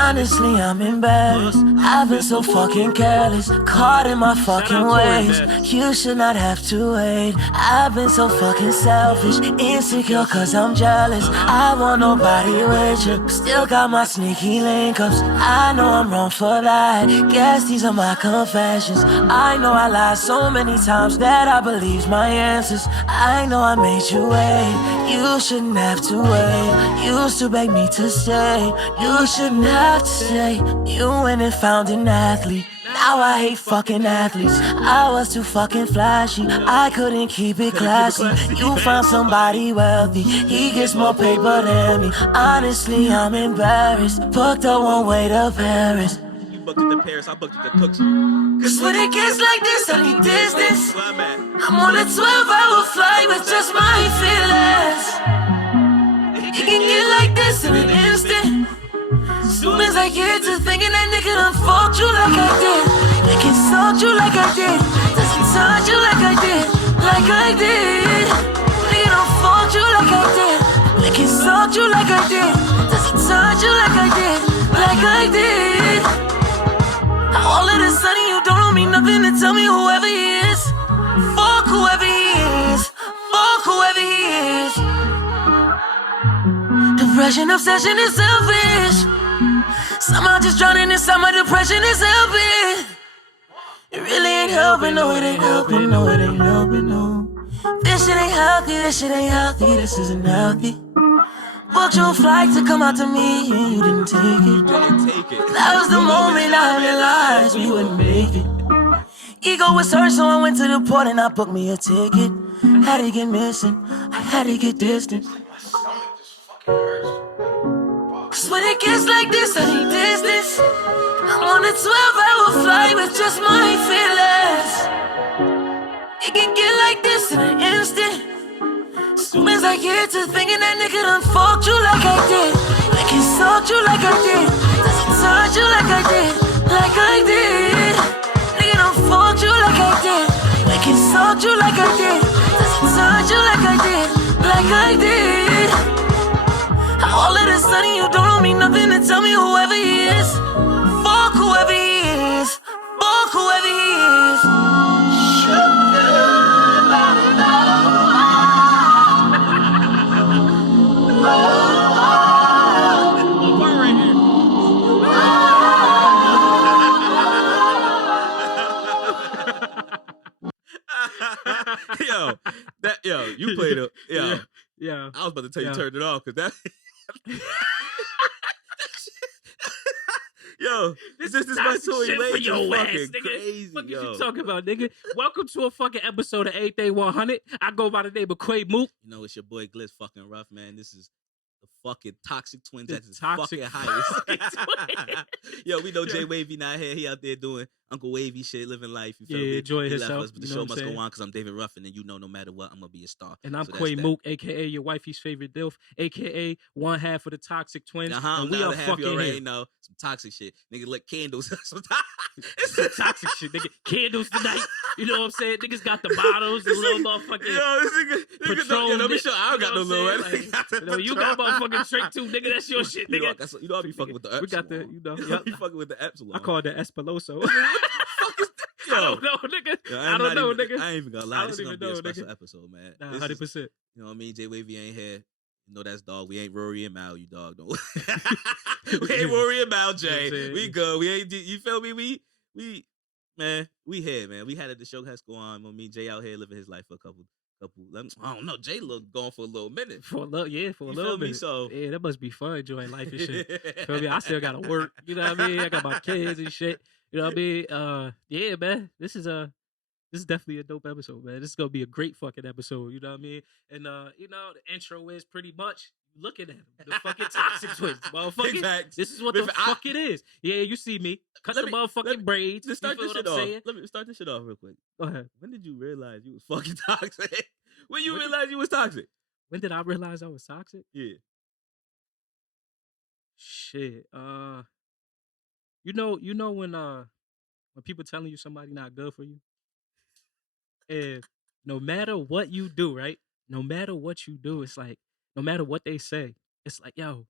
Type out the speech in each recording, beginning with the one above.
Honestly, I'm embarrassed. I've been so fucking careless, caught in my fucking ways. You should not have to wait. I've been so fucking selfish, insecure cause I'm jealous. I want nobody with you, still got my sneaky link-ups. I know I'm wrong for that, guess these are my confessions. I know I lied so many times that I believed my answers. I know I made you wait, you shouldn't have to wait. You used to beg me to stay, you shouldn't have to say. You went and found an athlete, now I hate fucking athletes. I was too fucking flashy, I couldn't keep it classy. You found somebody wealthy, he gets more paper than me. Honestly, I'm embarrassed, booked a one-way to Paris. You booked it to Paris, I booked it to Cook Street. Cause when it gets like this, I need distance. I'm on a 12-hour flight with just my feelings. It can get like this in an instant. Soon as I get to thinking that nigga done fucked you like I did, they can insult you like I did, does he touch you like I did, like I did. Nigga done fucked you like I did, they can insult you like I did, does he touch you like I did, like I did. All of a sudden you don't owe me nothing to tell me whoever he is. Fuck whoever he is, fuck whoever he is. Depression, obsession is selfish. Somehow just drowning inside my depression is helping. It really ain't helping, no, it ain't helping, no, it ain't helping, no. This shit ain't healthy, this shit ain't healthy, this isn't healthy. Booked your flight to come out to me and you didn't take it. That was the moment I realized we wouldn't make it. Ego was hurt, so I went to the port and I booked me a ticket. Had to get missing, I had to get distant. Cause when it gets like this, I need distance. I'm on a 12-hour flight with just my feelings. It can get like this in an instant. Soon as I get to thinking that nigga done fucked you like I did, they can insult you like I did, does he touch you like I did, like I did. Nigga done fucked you like I did, they can insult you like I did, does he touch you like I did, like I did. All of a sudden you don't owe me nothing to tell me whoever he is. Fuck whoever he is, fuck whoever he is. You played it. Yeah. I was about to tell you turn it off because that. Yo, this is my Tory shit for Lanez your ass, fucking nigga. crazy. What Yo. you talking about, nigga? Welcome to a fucking episode of Everything 100. I go by the name of Quay Mook. You know, it's your boy Glitz fucking rough, man. This is the fucking Toxic Twins The at his Toxic fucking highest. fucking twins. Yo, we know Jay Wavy not here. He out there doing Uncle Wavy shit, living life. You feel Yeah, me? enjoying He himself. left us, but the You know show what I'm must saying? go on because I'm David Ruffin, and you know, no matter what, I'm gonna be a star. And I'm So Quay that's that. Mook, aka your wifey's favorite dilf, aka one half of the Toxic Twins. Uh-huh, And we now are the half you fucking already here. know some toxic shit. Nigga lit candles. It's some toxic shit, nigga. Candles tonight. You know what I'm saying? Niggas got the bottles, the little motherfucking Yo, this nigga Patron. let me show. I don't got no you know little. what I'm saying? Like, you know, you got motherfucking drink too, nigga. That's your shit, You know, nigga. you know I be fucking with the Epsilon. We got the, you know, I be fucking with the Epsilon. I call it the Espaloso. Yo. I don't know, nigga. Yo, I don't know, nigga. I ain't even gonna I lie. don't This is gonna even be a know, special nigga. episode, man. Nah, This 100%. is- You know what I mean? Jay Wavy ain't here. You know that's dog. We ain't Rory and Mal, you dog. Don't. We ain't Rory and Mal, Jay. Yeah, We good. We ain't. You feel me? We man. We here, man. We had it. The show has to go on. I mean, Jay out here living his life for a couple. I don't know. Jay look gone for a little minute. For a little, yeah, for a You little feel me? bit. So Yeah, that must be fun enjoying life and shit. Feel me? I still gotta work. You know what I mean? I got my kids and shit. You know what I mean? Yeah, man. This is definitely a dope episode, man. This is gonna be a great fucking episode. You know what I mean? And you know, the intro is pretty much looking at them, the fucking Toxic Twins, motherfucker. Big facts. This is what Big the fa- I- fuck it is. Yeah, you see me cut the Let me- motherfucking braids. Let's start You this feel shit what I'm off. saying? Let me start this shit off real quick. Go ahead. When did you realize you was fucking toxic? When you When did- realized you was toxic? When did I realize I was toxic? Yeah. Shit. You know when people telling you somebody not good for you, and no matter what you do, right? No matter what you do, it's like no matter what they say, it's like, yo,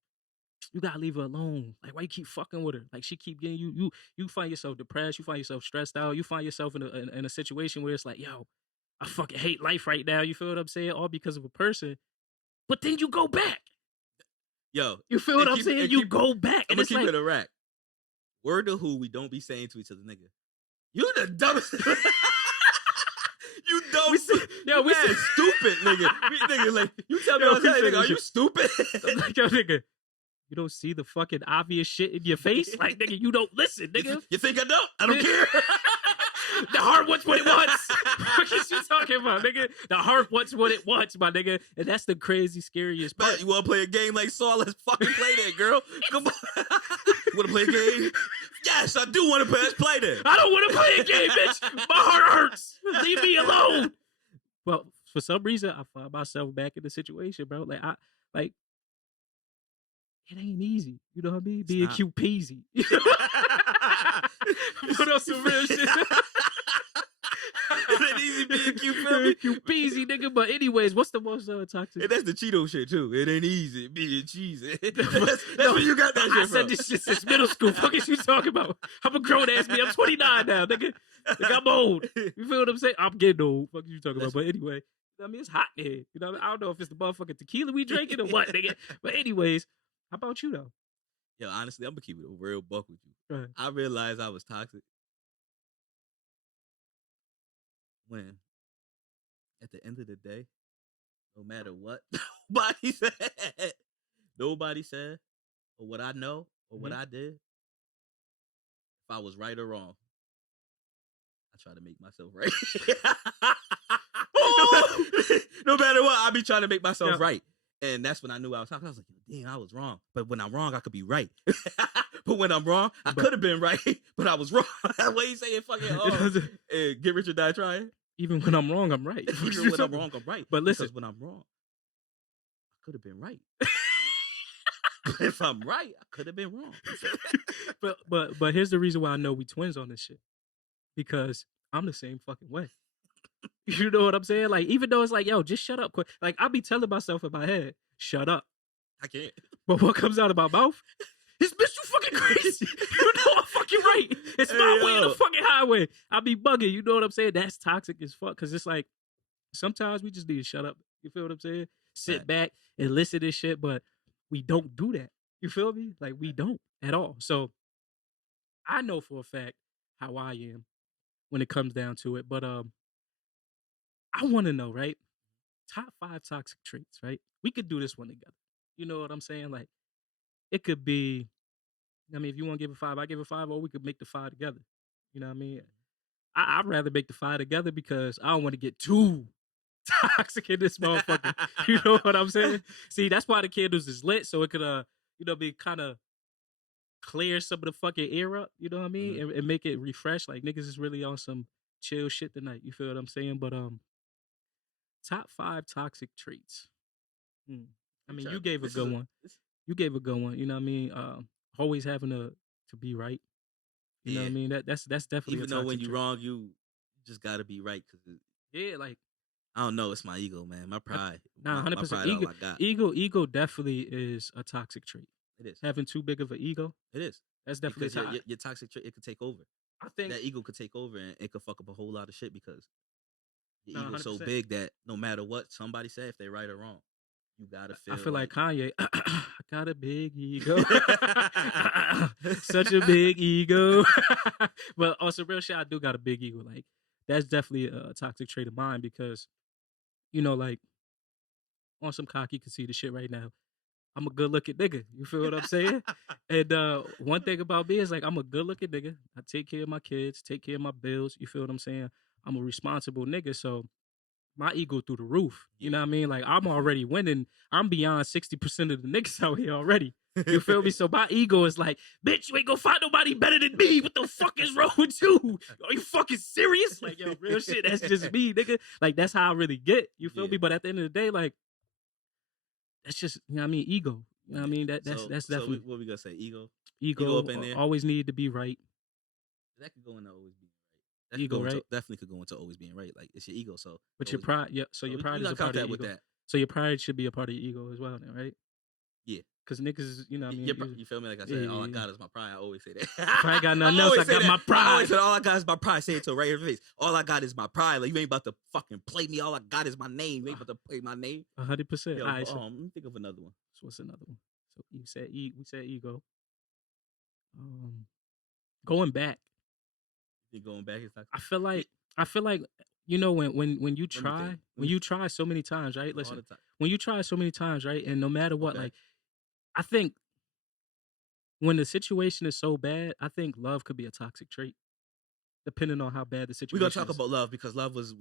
you gotta leave her alone. Like, why you keep fucking with her? Like, she keep getting you find yourself depressed, you find yourself stressed out, you find yourself in a situation where it's like, yo, I fucking hate life right now. You feel what I'm saying? All because of a person. But then you go back. Yo, You feel what I'm saying? You go back. I'm And gonna it's keep like, it a rack. Word to who we don't be saying to each other, nigga. You the dumbest. You dumb. we mad stupid, nigga. Nigga, like, you tell me Yo, all the time, we say nigga, that are you shit. stupid? like, yo, nigga, you don't see the fucking obvious shit in your face? Like, nigga, you don't listen, nigga. You think I don't? I don't care. The heart wants what it wants. What is you talking about, nigga? The heart wants what it wants, my nigga. And that's the crazy, scariest part. Man, you want to play a game like Saw? Let's fucking play that, girl. Come on. You want to play a game? Yes, I do want to play. Let's play that. I don't want to play a game, bitch. My heart hurts. Leave me alone. Well, for some reason, I find myself back in the situation, bro. Like, it ain't easy. You know what I mean? Being not. cute peasy. Put on some real shit. It ain't easy being cute, feel me? Cute peasy, nigga. But anyways, what's the most toxic? And that's the Cheeto shit, too. It ain't easy being cheesy. That's where you got that shit I from. said this shit since middle school. Fuck is you talking about? I'm a grown ass man. I'm 29 now, nigga. Like, I'm old. You feel what I'm saying? I'm getting old. Fuck you talking about? But anyway, I mean, it's hot in here. You know, I don't know if it's the motherfucking tequila we drinking or what, nigga. But anyways, how about you though? Yo, honestly, I'm gonna keep it a real buck with you. Go ahead. I realized I was toxic when, at the end of the day, no matter what nobody said, or what I know, or what I did, if I was right or wrong, I try to make myself right. No matter what, I be trying to make myself right. And that's when I knew I was talking. I was like, damn, I was wrong. But when I'm wrong, I could be right. But when I'm wrong, I could have been right, but I was wrong. What you saying? Fucking, get rich or die trying? Even when I'm wrong, I'm right. Even when I'm wrong, I'm right. But listen, because when I'm wrong, I could have been right. But if I'm right, I could have been wrong. but here's the reason why I know we twins on this shit. Because I'm the same fucking way. You know what I'm saying? Like, even though it's like, yo, just shut up quick. Like, I be telling myself in my head, shut up. I can't. But what comes out of my mouth? This bitch, you fucking crazy. You know I'm fucking right. It's my way on the fucking highway. I be bugging. You know what I'm saying? That's toxic as fuck. Because it's like, sometimes we just need to shut up. You feel what I'm saying? Sit back and listen to shit. But we don't do that. You feel me? Like, we don't at all. So, I know for a fact how I am when it comes down to it. But I want to know, right? Top 5 toxic traits, right? We could do this one together. You know what I'm saying? Like, it could be, I mean, if you want to give a 5, I give a 5, or we could make the 5 together. You know what I mean? I'd rather make the 5 together because I don't want to get too toxic in this motherfucker. You know what I'm saying? See, that's why the candles is lit, so it could, be kind of clear some of the fucking air up, you know what I mean? And make it refresh. Like, niggas is really on some chill shit tonight. You feel what I'm saying? But, top 5 toxic traits. I mean, you gave a good one. You gave a good one. You know what I mean? Always having to be right. You know what I mean? That's definitely even a though when toxic you're trait. wrong, you just gotta be right. Cause like, I don't know. It's my ego, man. My pride. Nah, 100%. My pride, all I got. Ego definitely is a toxic trait. It is. Having too big of an ego. It is. That's definitely because your toxic trait. It could take over. I think that ego could take over and it could fuck up a whole lot of shit because your ego's 100%. so big that no matter what somebody say, if they're right or wrong, you gotta feel. I feel like Kanye. I got a big ego. Such a big ego. But on some real shit, I do got a big ego. Like, that's definitely a toxic trait of mine because, like, on some cock, you can see the shit right now. I'm a good looking nigga. You feel what I'm saying? And one thing about me is, like, I'm a good looking nigga. I take care of my kids, take care of my bills. You feel what I'm saying? I'm a responsible nigga. So my ego through the roof. You know what I mean? Like, I'm already winning. I'm beyond 60% of the niggas out here already. You feel me? So my ego is like, bitch, you ain't gonna find nobody better than me. What the fuck is wrong with you? Are you fucking serious? Like, yo, real shit, that's just me, nigga. Like, that's how I really get. You feel me? But at the end of the day, like, that's just, you know what I mean, ego. You know what I mean? That's definitely. So what we gonna say? Ego Ego up in there. Always need to be right. That could go into always being right. Ego, right? Definitely could go into always being right. Like, it's your ego. So, but your pride, yeah. So your pride is a part of your ego. that. So your pride should be a part of your ego as well, then, right? Yeah, Cause niggas, you know what I mean? You feel me? Like I said, all I Yeah. got is my pride. I always say that. If I ain't got nothing I else, always I say got that. my I pride. always said all I got is my pride. Say it to right in your face. All I got is my pride. Like you ain't about to fucking play me. All I got is my name. You ain't about to play my name. 100%. Yo, All right, so let me think of another one. what's another one? So you said we said ego. Going back, You going back? It's like, I feel like you know when you Let me try think. when you try so many times, right? all Listen, the time. when you try so many times, right, and no matter what, Okay. like I think when the situation is so bad, I think love could be a toxic trait, depending on how bad the situation. We're gonna talk is. about love because love was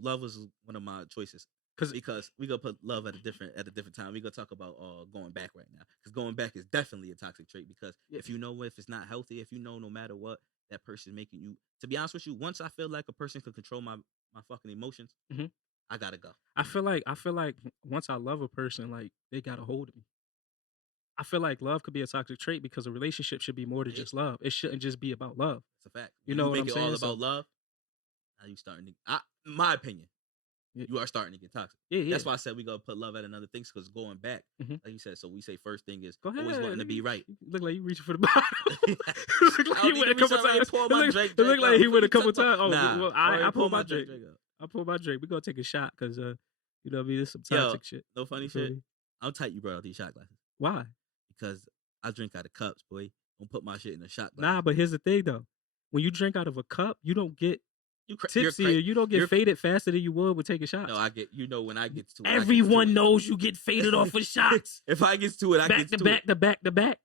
one of my choices. 'Cause- Because we gonna put love at a different time. We gonna talk about going back right now. Because going back is definitely a toxic trait. Because if you know if it's not healthy, if you know no matter what that person making you, to be honest with you, once I feel like a person can control my fucking emotions, Mhm. I gotta go. I feel like once I love a person, like they got a hold of me. I feel like love could be a toxic trait because a relationship should be more than just love. It shouldn't just be about love. It's a fact. You When know you what make I'm it saying? all So- about love, now you starting to. My opinion, Yeah. you are starting to get toxic. Yeah, yeah. That's why I said we gonna put love at another things because going back, Mhm. like you said. So we say first thing is Go ahead. always wanting to be right. Look like you reaching for the bottle. Look I like don't he need went a to couple reach out and times. pour It my look, Drake it look out. like he What went a you couple talking times. Oh, Nah, well, already I pulled my Drake drink. up. I pulled my drink. We gonna take a shot because you know what I mean. This some Yo, toxic shit. no funny You feel shit. me? I'm tight you brought out these shot glasses Why? because I drink out of cups, boy. Don't put my shit in a shot glass. Nah, but here's the thing though. When you drink out of a cup, you don't get you're tipsy or you don't get faded faster than you would with taking shots. No, I get. You know when I get to it, Everyone knows you get faded off with shots. If I get to it, I back get to to back it. to back to back.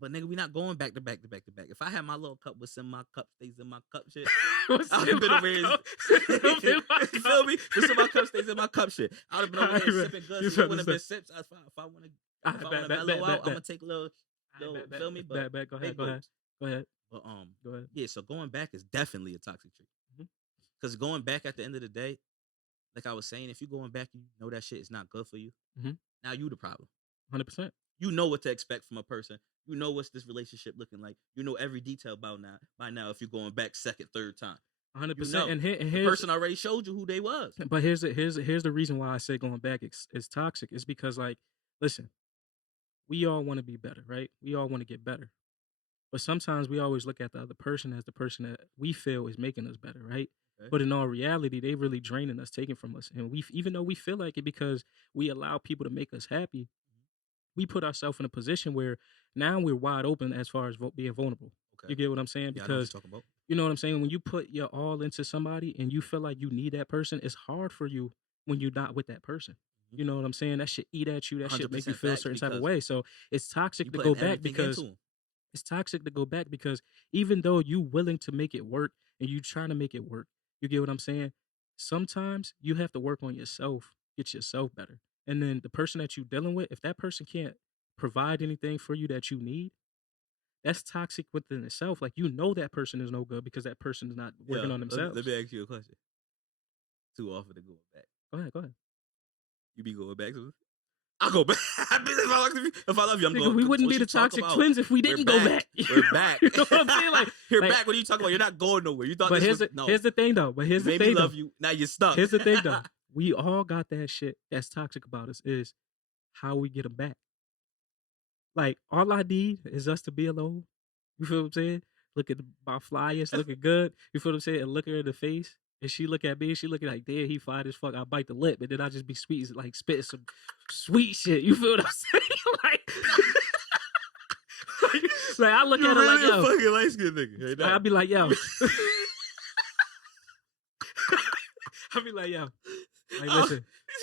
But nigga, we not going back to back to back to back. If I had my little cup with some of my cup stays in my cup shit, What's I would in have been my over here. cup? What's in my You feel me? With some of my cup stays in my cup shit. I would have been over Alright, here man. sipping You good. feel It wouldn't have me, been sips. If I want to Alright, bet, mellow out, I'm bet. gonna take a little. Feel me? But Bet. Go ahead. big Go ahead. moves. Go ahead. But Go ahead. yeah. So going back is definitely a toxic trait. Mhm. Because going back at the end of the day, like I was saying, if you going back, you know that shit is not good for you. Mhm. Now you the problem. 100%. You know what to expect from a person. You know what's this relationship looking like. You know every detail about now. By now, if you're going back second, third time, 100%. you know. And the here's person already showed you who they was. But here's the reason why I say going back is toxic. Is because like, listen, we all want to be better, right? We all want to get better. But sometimes we always look at the other person as the person that we feel is making us better, right? Okay. But in all reality, they really draining us, taking from us. And even though we feel like it because we allow people to make us happy, we put ourselves in a position where now we're wide open as far as being vulnerable. Okay. You get what I'm saying? Yeah, I know what Because you're talking about. you know what I'm saying? When you put your all into somebody and you feel like you need that person, it's hard for you when you're not with that person. You know what I'm saying? That shit eat at you. That shit make you 100% feel a facts, certain type of because way. So it's toxic You to putting go back everything because into 'em. it's toxic to go back because even though you willing to make it work and you trying to make it work, you get what I'm saying? Sometimes you have to work on yourself, get yourself better. And then the person that you dealing with, if that person can't provide anything for you that you need, that's toxic within itself. Like you know that person is no good because that person is not working Yo, on themselves. Let me ask you a question. Too often to go back. Go ahead. You be going back to I go back. if I love you, I'm Nigga, going. we wouldn't what be you the talk toxic about, twins if we we're didn't go back. We're back. You know what I'm saying? Like, you're like- back. What are you talking about? You're not going nowhere. You thought but this here's was the, no. here's the thing though. But here's You the made me thing love though. you. Now you're stuck. Here's the thing though. We all got that shit that's toxic about us is how we get them back. Like all I need is us to be alone. You feel what I'm saying? Look at my flyers, looking good. You feel what I'm saying? And look her in the face. And she look at me and she looking like, damn, he fine as fuck. I bite the lip, and then I just be sweet, like spitting some sweet shit. You feel what I'm saying? like I look You're at her really like, yo. a fucking light skinned nigga. Right now. I'll be like, yo. I'll be like, yo.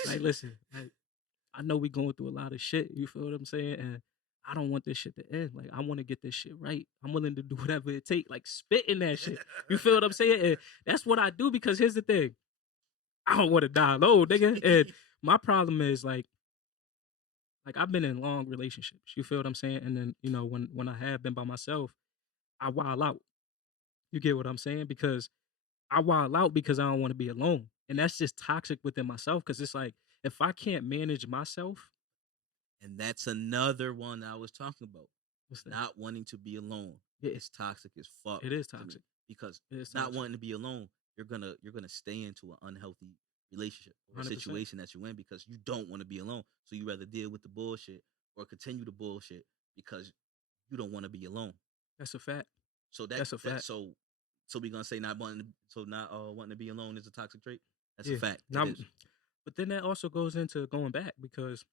Like, listen. Like, I know we going through a lot of shit. You feel what I'm saying? And I don't want this shit to end. Like, I want to get this shit right. I'm willing to do whatever it takes. Like, spit in that shit. You feel what I'm saying? And that's what I do because here's the thing. I don't want to die alone, nigga. And my problem is like I've been in long relationships. You feel what I'm saying? And then, you know, when I have been by myself, I wild out. You get what I'm saying? Because I wild out because I don't want to be alone. And that's just toxic within myself. Cause it's like, if I can't manage myself. And that's another one I was talking about. What's that? Not wanting to be alone. Yeah. It's toxic as fuck. It is to me, toxic. because It is not toxic. wanting to be alone, you're gonna stay into an unhealthy relationship or a 100%. situation that you're in because you don't want to be alone. So you rather deal with the bullshit or continue the bullshit because you don't want to be alone. That's a fact. So That's a fact. So we gonna say not wanting to be alone is a toxic trait. That's a Yeah. fact. Now, It is. but then that also goes into going back because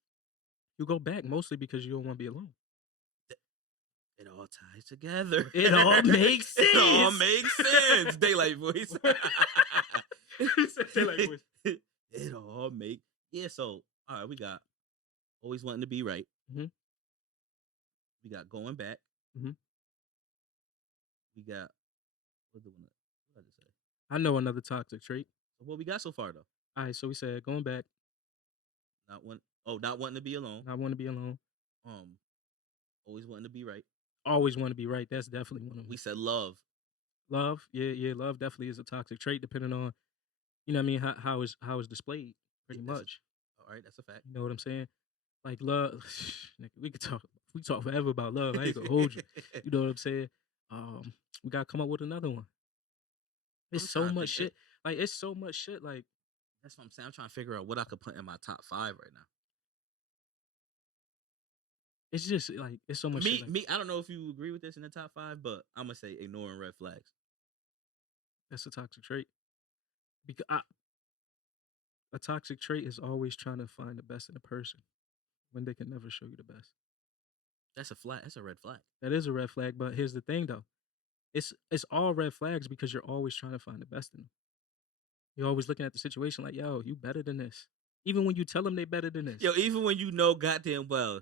you go back mostly because you don't want to be alone. It all ties together. It all makes It all sense. makes sense. Daylight voice. He said daylight voice. It all make So all right, we got always wanting to be right. Mhm. We got going back. Mhm. We got what did I just say? I know another toxic trait. What we got so far though? All right, so we said going back, Not wanting to be alone. not want to be alone, Always wanting to be right. always want to be right. That's definitely one of them. We said love. Love, yeah, love definitely is a toxic trait, depending on, you know what I mean, how is displayed, pretty That's much. All right, that's a fact. You know what I'm saying? Like love, nigga, we talk forever about love. I ain't gonna hold you. You know what I'm saying? We gotta come up with another one. It's I'm so trying to much think. shit. Like it's so much shit. Like That's what I'm saying. I'm trying to figure out what I could put in my top 5 right now. it's just like it's so much shit. Like, Me. I don't know if you agree with this in the top 5, but I'm gonna say ignoring red flags. that's a toxic trait. Because a toxic trait is always trying to find the best in a person when they can never show you the best. That's a red flag. That is a red flag. But here's the thing, though. It's all red flags because you're always trying to find the best in them. You're always looking at the situation like, yo, you better than this. Even when you tell them they better than this. Yo, even when you know goddamn well,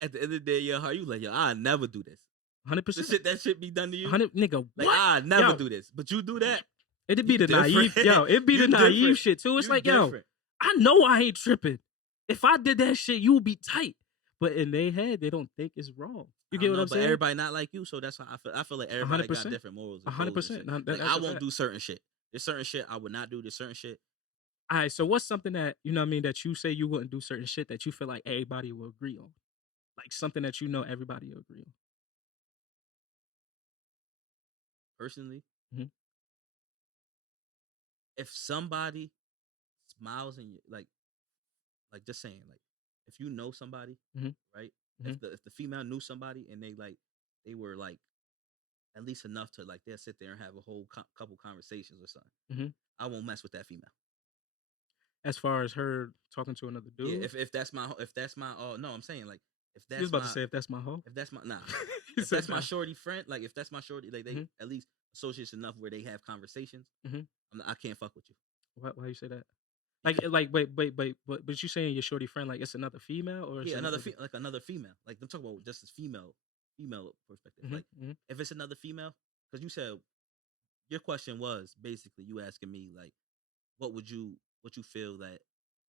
at the end of the day, your heart, you like, yo, I never do this. 100%. That shit be done to you. 100, nigga, Like what? I never Yo, do this, but you do that. It'd be You the naive, different. yo. It'd be You the naive different. shit too. It's You like, yo, different. I know I ain't tripping. If I did that shit, you would be tight. But in their head, they don't think it's wrong. You get what I'm but saying? everybody not like you, so that's why I feel like everybody got 100%. different morals. 100%. Like I won't do certain shit. There's certain shit I would not do. There's certain shit. All right, so what's something that, you know what I mean, that you say you wouldn't do certain shit that you feel like everybody will agree on? Like something that you know everybody will agree on. Personally, Mhm. if somebody smiles and you like just saying, like if you know somebody, Mhm. right? Mhm. If the female knew somebody and they were like at least enough to like they'll sit there and have a whole couple conversations or something. Mhm. I won't mess with that female. As far as her talking to another dude? Yeah, if that's my no, I'm saying like if You was that's about my to say if that's my hoe? if that's my nah He if said that's my nah. shorty friend, like if that's my shorty, like they Mhm. at least associates enough where they have conversations. Mhm. I can't fuck with you. Why you say that? Like, but you saying your shorty friend like it's another female or it's Yeah, another like another female. Like I'm talking about just as female perspective. Mhm. Like Mhm. if it's another female, because you said your question was basically you asking me like what you feel that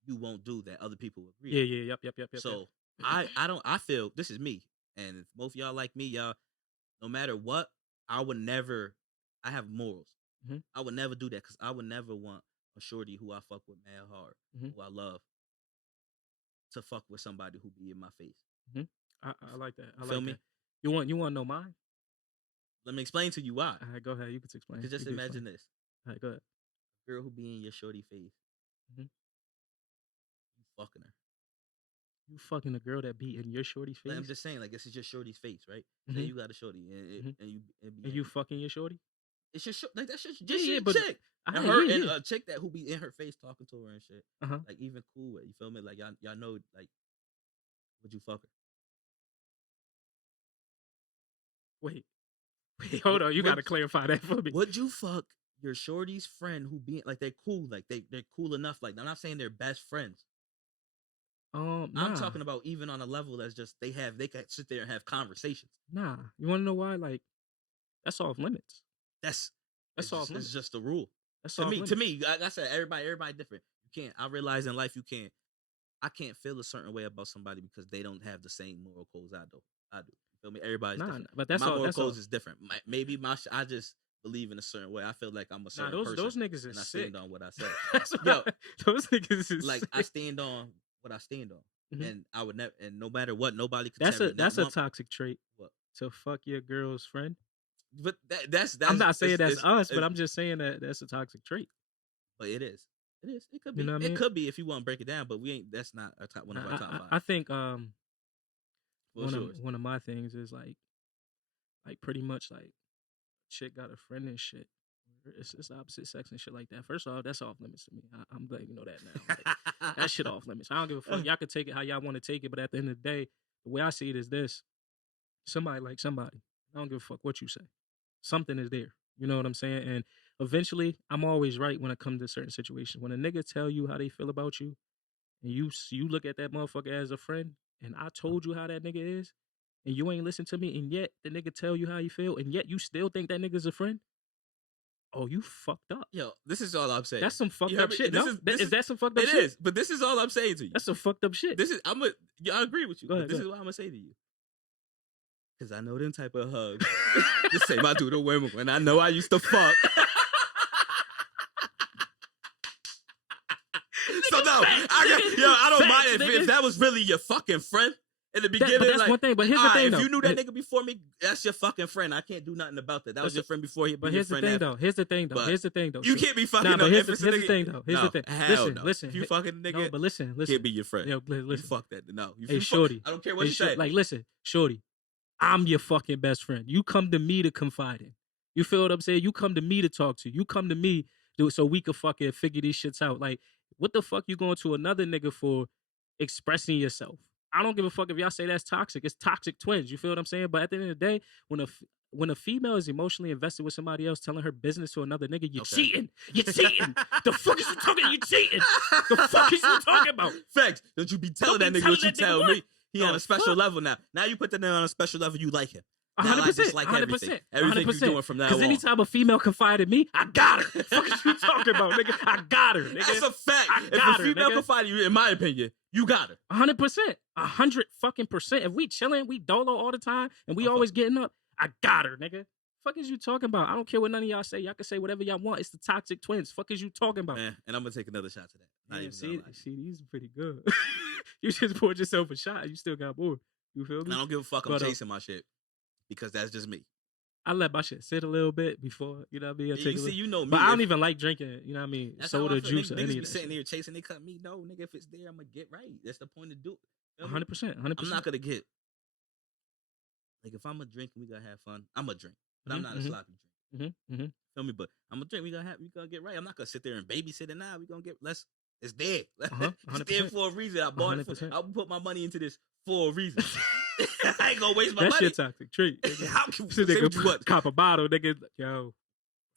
you won't do that other people agree Yeah, on. yeah, yep. So I feel this is me, and if both y'all like me, y'all no matter what, I would never. I have morals. Mhm. I would never do that because I would never want a shorty who I fuck with mad hard, Mhm. who I love, to fuck with somebody who be in my face. Mhm. I like that. I Feel like me? that. You want to know mine? Let me explain to you why. All right, go ahead. You can explain. Because just You can imagine explain. this: All right, go ahead. girl who be in your shorty face, Mhm. you fucking her. You fucking a girl that be in your shorty's face? Like, I'm just saying, like this is your shorty's face, right? Say Mhm. you got a shorty, Mhm. and you And you fucking your shorty? it's your like that's just Yeah, your but chick. all And right, her yeah, and yeah. a chick that who be in her face talking to her and shit. Uh-huh. Like even cool with, you feel me? Like y'all know like would you fuck her? Wait, hold on. You got to clarify that for me. Would you fuck your shorty's friend who be like they're cool, like they're cool enough? Like I'm not saying they're best friends. Nah. I'm talking about even on a level that's just they can sit there and have conversations. Nah. You want to know why? Like, that's off limits. That's off limits. it's just the rule. That's To off me, limits. like I said, everybody different. You can't. I realize in life you can't. I can't feel a certain way about somebody because they don't have the same moral codes I do. You feel me? Everybody's Nah, different. but that's my all. moral That's codes all. is different. Maybe I just believe in a certain way. I feel like I'm a Nah, certain person. those niggas is and I sick. stand on what I say. That's Yo, those niggas is like sick. I stand on what I stand on, Mhm. and I would never. And no matter what, nobody could That's tell a me that's nothing a toxic trait. What? To fuck your girl's friend. But that's I'm not saying that's us, but it's- I'm just saying that that's a toxic trait. But it is. It is. It could You be. know what I It mean? could be if you want to break it down, but we ain't. That's not one of our top 5. I think one of my things is like pretty much like chick got a friend and shit. It's opposite sex and shit like that. First off, that's off limits to me. I'm glad you know that now. Like, that shit off limits. I don't give a fuck. Y'all can take it how y'all want to take it, but at the end of the day, the way I see it is this: somebody like somebody. I don't give a fuck what you say. Something is there. You know what I'm saying? And eventually, I'm always right when it comes to certain situations. When a nigga tell you how they feel about you, and you look at that motherfucker as a friend, and I told you how that nigga is, and you ain't listen to me, and yet the nigga tell you how you feel, and yet you still think that nigga's a friend. Oh, you fucked up. Yo, this is all I'm saying. That's some fucked up shit. Is that some fucked up shit? It is, but this is all I'm saying to you. That's some fucked up shit. I agree with you. Go ahead, this is what I'm gonna say to you. Cause I know them type of hugs. Just say my dude to women when I know I used to fuck. So no, I don't mind if that was really your fucking friend in the beginning. But that's one thing. But here's the thing, though. If you knew that nigga before me, that's your fucking friend. I can't do nothing about that. That was your friend before he. But here's the thing, though. Here's the thing, though. You can't be fucking. But here's the thing, though. Here's the thing. Listen. If you fucking nigga, no, but listen. Can't be your friend. Yo, listen. You fuck that. No. Hey, shorty. I don't care what you say. Like, listen, shorty. I'm your fucking best friend. You come to me to confide in. You feel what I'm saying? You come to me to talk to. You come to me so we could fucking figure these shits out. Like, what the fuck you going to another nigga for expressing yourself? I don't give a fuck if y'all say that's toxic. It's toxic twins. You feel what I'm saying? But at the end of the day, when a female is emotionally invested with somebody else, telling her business to another nigga, you're cheating. You're cheating. The fuck is you talking? You cheating. The fuck is you talking about? Facts. Don't you be telling that nigga what you tell me? He on a special level now. Now you put that nigga on a special level. You like him. 100%. Like everything you doing from now on. Because anytime a female confide in me, I got her. What are you talking about, nigga? I got her, nigga. That's a fact. If a female confide in you, in my opinion, you got her. 100%. 100%. If we chilling, we dolo all the time, and we always getting up, I got her, nigga. Fuck is you talking about? I don't care what none of y'all say. Y'all can say whatever y'all want. It's the toxic twins. Fuck is you talking about? Man, and I'm gonna take another shot to that. See, these are pretty good. You just poured yourself a shot. You still got more. You feel me? I don't give a fuck. I'm chasing my shit because that's just me. I let my shit sit a little bit before, you know what I mean? You know me. But I don't even like drinking, you know what I mean? Soda, juice, or any of that. Be sitting here chasing, they cut me. No, nigga, if it's there, I'm gonna get right. That's the point to do it. 100%. I'm not gonna get, like, if I'm a drink and we gonna have fun, I'm a drink. But I'm not a sloppy drink. Feel me? But I'm a drink, we gonna get right. I'm not gonna sit there and babysit it now. We gonna get, it's there. It's there for a reason. I bought it for, I put my money into this for a reason. I ain't gonna waste my money. That shit's toxic treat. How can nigga cop a bottle, nigga, yo.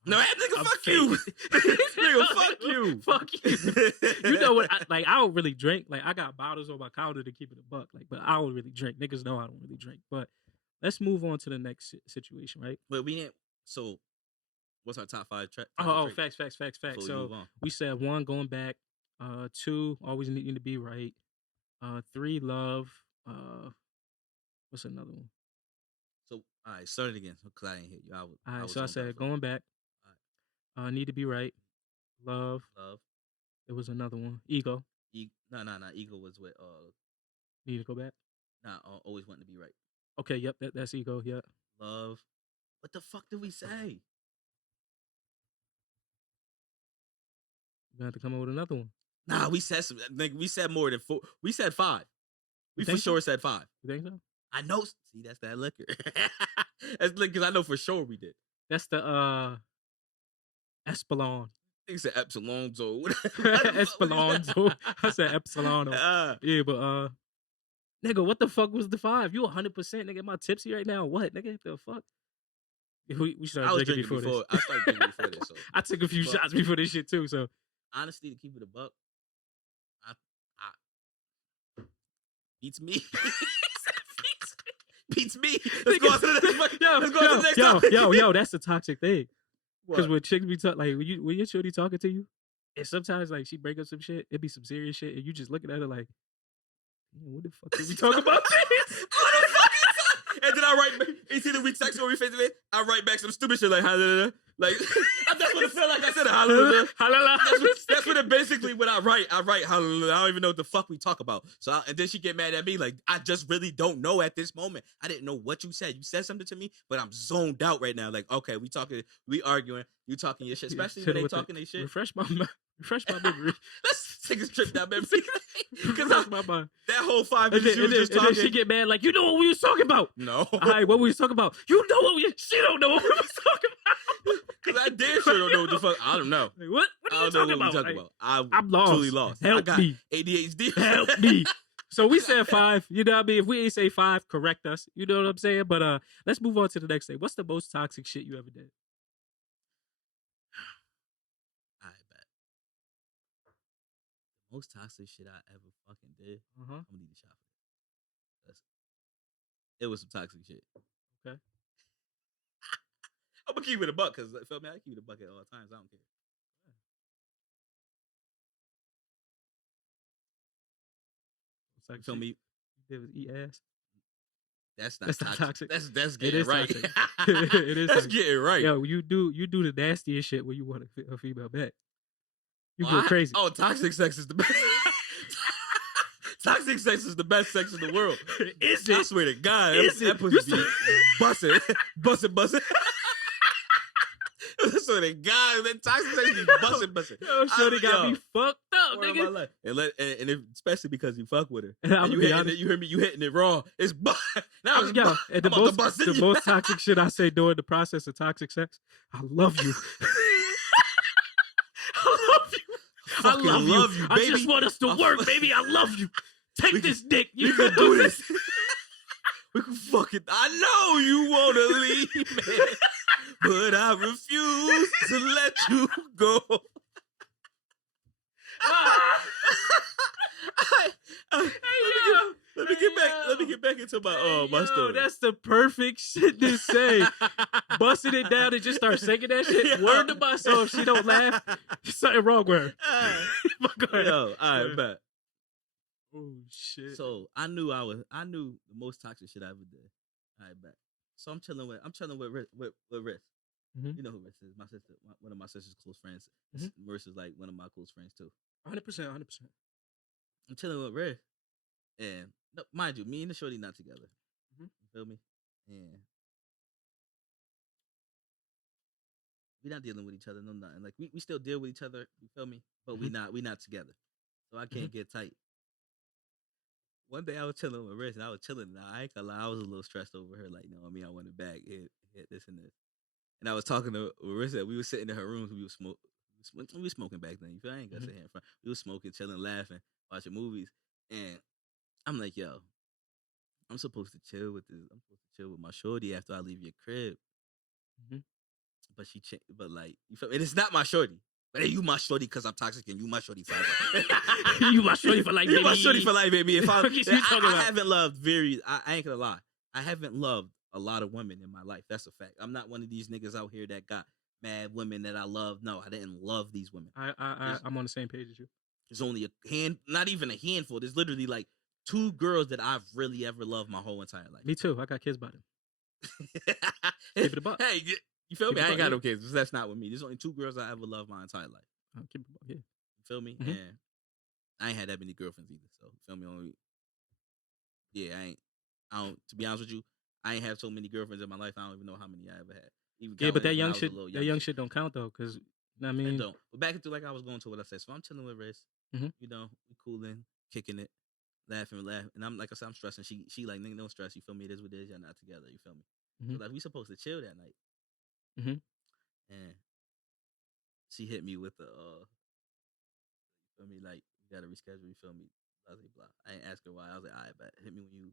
No, that nigga, fuck you. Nigga, fuck you. Fuck you. You know what? I don't really drink. Like, I got bottles on my counter to keep it a buck. Like, but I don't really drink. Niggas know I don't really drink. But let's move on to the next situation, right? But we didn't. So, what's our top 5 track? Facts. So we said 1, going back. 2, always needing to be right. 3, love. What's another one? So, all right, start it again because I didn't hear you. All right, so I said going back. Need to be right. Love. There was another one. Ego. No. Ego was with Need to go back. Always wanting to be right. Okay. Yep. That's ego. Yep. Love. What the fuck did we say? You have to come up with another one. Nah, we said some. We said more than 4. We said 5. We for sure said 5. You think so? I know. See, that's that liquor. That's because I know for sure we did. That's the Espelon. I think it said Epsilonzo. Espelonzo. I said Epsilon. Yeah, but nigga, what the fuck was the 5? You 100%, nigga. Am I tipsy right now? What, nigga? The fuck? We started drinking before this. I started drinking before this. So. I took a few shots before this shit too. So honestly, to keep it a buck, I beats me. Beats me. Let's go on to the next topic. Yo, that's the toxic thing. Because when chicks be talking, like when your shorty talking to you, and sometimes like she break up some shit, it be some serious shit, and you just looking at her like, what the fuck are we talking about? And then I write back, you see the we text or we face to face, I write back some stupid shit like, like that's what it felt like. I said that's what it basically when I write hallelujah. I don't even know what the fuck we talk about. So and then she get mad at me like I just really don't know at this moment. I didn't know what you said. You said something to me, but I'm zoned out right now. Like okay, we arguing, you talking your shit, especially when they talking their shit. Refresh my Refresh my memory. Let's take a trip down memory. Because Refresh my mind. that whole 5 And minutes then, you was just and then talking. she get mad like, you know what we was talking about. No. All right, what we was talking about. You know what we... She don't know what we was talking about. Because I damn sure don't know what the fuck. I don't know. Like, what I are you don't know talking what we're about? talking about. I'm lost. Truly lost. I Help got me. ADHD. Help me. So we said 5. You know what I mean? If we ain't say 5, correct us. You know what I'm saying? But let's move on to the next thing. What's the most toxic shit you ever did? I bet. Most toxic shit I ever fucking did. Uh-huh. I'm gonna need a shot for that. It was some toxic shit. Okay. I'm gonna keep it a buck because feel me, I keep it a buck at all times. I don't care. Like Feel me? You did eat ass. That's That's not toxic. That's It getting is right. toxic. It is That's toxic. getting right. Yo, you do the nastiest shit when you want a female back. You Oh, go crazy. toxic sex is the best. Toxic sex is the best sex in the world. Is I it? swear to God, Is that it? pussy You be busting. I swear to God, that toxic sex be busting. Yo, shorty got me fucked up, Word of nigga. my life. And if, especially because you fuck with her, And I'm and you gonna be hitting honest. it, you hear me, you hitting it raw. It's now it's Yo, and I'm about to bust in the you. most toxic shit I say during the process of toxic sex, I love you. I love you. I fucking love love you, I just baby. want us to I work, fu- baby. I love you. Take We this dick. We can do this. We can fucking. I know you wanna leave me, but I refuse to let you go. Let me get back into my story. That's the perfect shit to say. Busting it down and just start singing that shit. Yo. Word to myself, if she don't laugh, there's something wrong with her. But go ahead. Yo, all right, bet. Oh shit. So I knew the most toxic shit I ever did. I bet. So I'm chilling with Riss. Mhm. You know who Riss is? My sister, one of my sister's close friends. Mhm. Riss is like one of my close friends too. 100%. I'm chilling with Riss, and no, mind you, me and the shorty not together. Mhm. You feel me? And we not dealing with each other, no nothing. Like we still deal with each other. You feel me? But we not together. So I can't get tight. One day I was chilling with Riz and I was chilling. And I ain't gonna lie, I was a little stressed over her. Like, no, I mean, I wanted back, hit this and this. And I was talking to Riz. We were sitting in her rooms. We were smoking back then. You feel? I ain't gonna sit here in front. We were smoking, chilling, laughing, watching movies. And I'm like, yo, I'm supposed to chill with this. I'm supposed to chill with my shorty after I leave your crib. Mhm. But but like, you feel? And it's not my shorty. But hey, you my shorty because I'm toxic and you my shorty forever. You my shorty for life, You my baby. shorty for life, baby. If I, What you talking I about? haven't loved I ain't gonna lie. I haven't loved a lot of women in my life. That's a fact. I'm not one of these niggas out here that got mad women that I love. No, I didn't love these women. I'm on the same page as you. There's only not even a handful. There's literally like 2 girls that I've really ever loved my whole entire life. Me too. I got kids by them. Keep it a buck. Hey, you feel Keep me? it I a ain't buck, got yeah. no kids. That's not with me. There's only 2 girls I ever loved my entire life. Keep it a buck, yeah. You feel me? Mhm. And I ain't had that many girlfriends either. So you feel me? I don't. To be honest with you, I ain't have so many girlfriends in my life. I don't even know how many I ever had. Even Yeah, but counting that when I young was a shit, little that young shit don't count though, because I It mean, don't. But back into like I was going to what I said. So I'm chilling with Riz. Mhm. You know, we cooling, kicking it, laughing. And I'm like I said, I'm stressing. She like, nigga, don't stress. You feel me? It is what it is. Y'all not together. You feel me? Mhm. So like we supposed to chill that night. Mhm. And she hit me with the you feel me? Like, you gotta reschedule. You feel me? Blah blah blah. I ain't ask her why. I was like, all right, bet. Hit me when you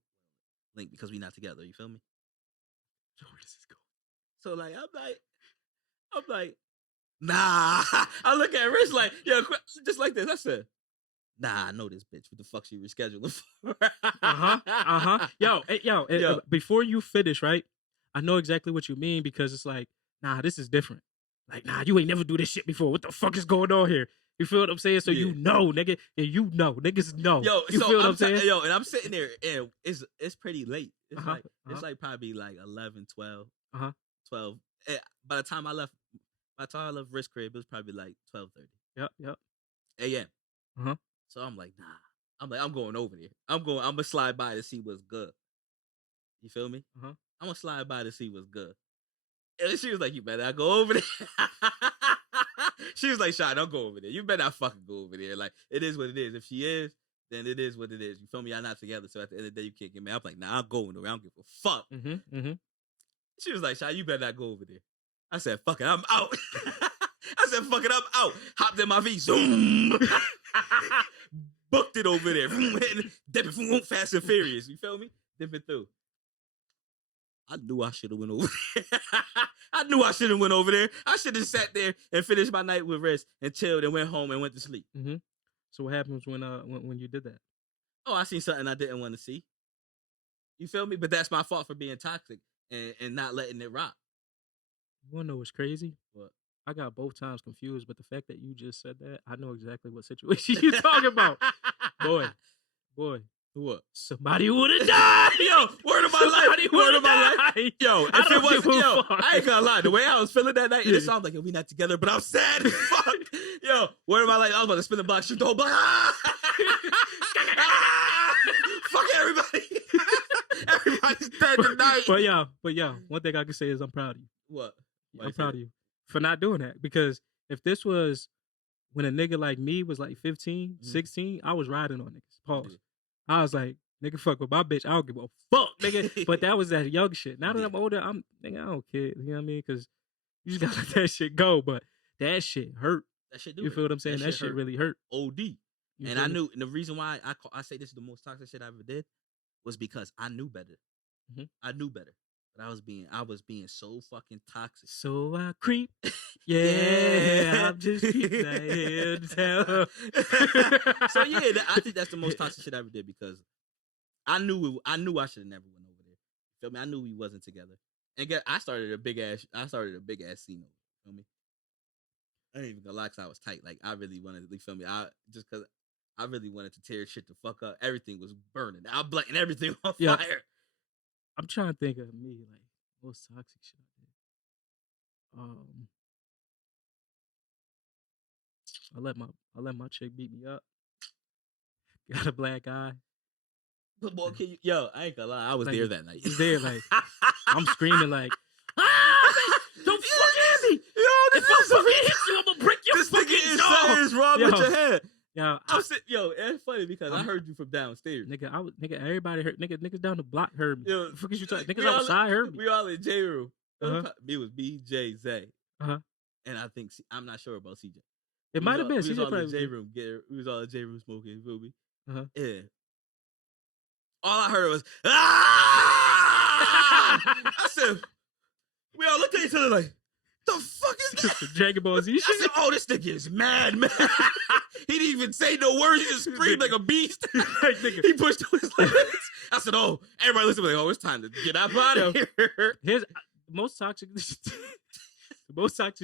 link because we not together. You feel me? where this is going? So like, I'm like, nah. I look at Rich like, yo, just like this. I said, nah, I know this bitch. What the fuck she rescheduling for? Yo, before you finish, right? I know exactly what you mean because it's like, nah, this is different. Like, nah, you ain't never do this shit before. What the fuck is going on here? You feel what I'm saying? So Yeah. you know, nigga, and you know, niggas know. Yo, you so feel what I'm I'm saying? Yo, and I'm sitting there, and it's pretty late. It's Uh-huh, it's like probably like 11, 12, Uh-huh. 12. By the time I left Risk crib, it was probably like 12:30 Yep. a.m. Uh-huh. So I'm like, nah. I'm like, I'm going over there. I'm gonna slide by to see what's good. You feel me? Uh-huh. I'm gonna slide by to see what's good. And she was like, you better not go over there. She was like, "Shy, don't go over there. You better not fucking go over there. Like, it is what it is. If she is, then it is what it is. You feel me? Y'all not together. So at the end of the day, you can't get me." I'm like, "Nah, I'm going over. I don't give a fuck." She was like, "Shy, you better not go over there." I said, "Fuck it, I'm out." I said, "Fuck it, I'm out." Hopped in my V, zoom. Booked it over there. Dipping fast and furious. You feel me? Dipping through. I knew I should have went over there. I knew I should have went over there. I should have sat there and finished my night with rest and chilled and went home and went to sleep. So what happens when you did that? Oh, I seen something I didn't want to see. You feel me? But that's my fault for being toxic and not letting it rock. You wanna know what's crazy? What? I got both times confused, but the fact that you just said that, I know exactly what situation you're talking about. Boy. What? Somebody would have died. Yo, word of my life. Word of my life. Yo, if it wasn't, I ain't gonna lie. The way I was feeling that night, it sounds like we not together, but I'm sad as fuck. Yo, word of my life. I was about to spin the block, shoot the whole block. Fuck everybody. Everybody's dead tonight. But yo, one thing I can say is I'm proud of you. What? I'm proud of you for not doing that, because if this was when a nigga like me was like 15, 16, I was riding on niggas. Pause. I was like, nigga, fuck with my bitch. I don't give a fuck, nigga. But that was that young shit. Now that I'm older, nigga, I don't care. You know what I mean? Because you just gotta let that shit go. But that shit hurt. That shit You feel what I'm saying? That shit really hurt. OD. And I knew, and the reason why I say this is the most toxic shit I ever did was because I knew better. I knew better. But I was being so fucking toxic. So I creep. Yeah, I'm just creeping. So yeah, I think that's the most toxic shit I ever did, because I knew I should have never went over there. Feel me? I knew we wasn't together. And I started a big ass scene. Feel me? I ain't even gonna lie, 'cause I was tight. Like, I really wanted to, feel me? Just cause I really wanted to tear shit the fuck up. Everything was burning. I'm lighting everything on fire. I'm trying to think of me, like, most toxic shit I did. I let my chick beat me up. Got a black eye. But boy, yo, I ain't gonna lie, I was there that night. You was there, like, I'm screaming like, don't fucking hit me! Yo, if I fucking hit you, I'm gonna break your fucking jaw. Something is wrong with your head. Yo, it's funny because I heard you from downstairs. Nigga, everybody heard. Niggas down the block heard me. Yo, the fuck is you talking? Niggas outside heard me. We all in J room. It was B, J, Zay. And I think I'm not sure about CJ. It might have been CJ. We was all in J room. We was all in J room smoking. You feel me? Yeah. All I heard was I said, we all looked at each other like, the fuck is that? Dragon Ball Z shit. I said, oh, this nigga is mad, man. He didn't even say no words. He just screamed like a beast. He pushed to his limits. I said, oh, everybody listen, like, oh, it's time to get out of here. Here's the most toxic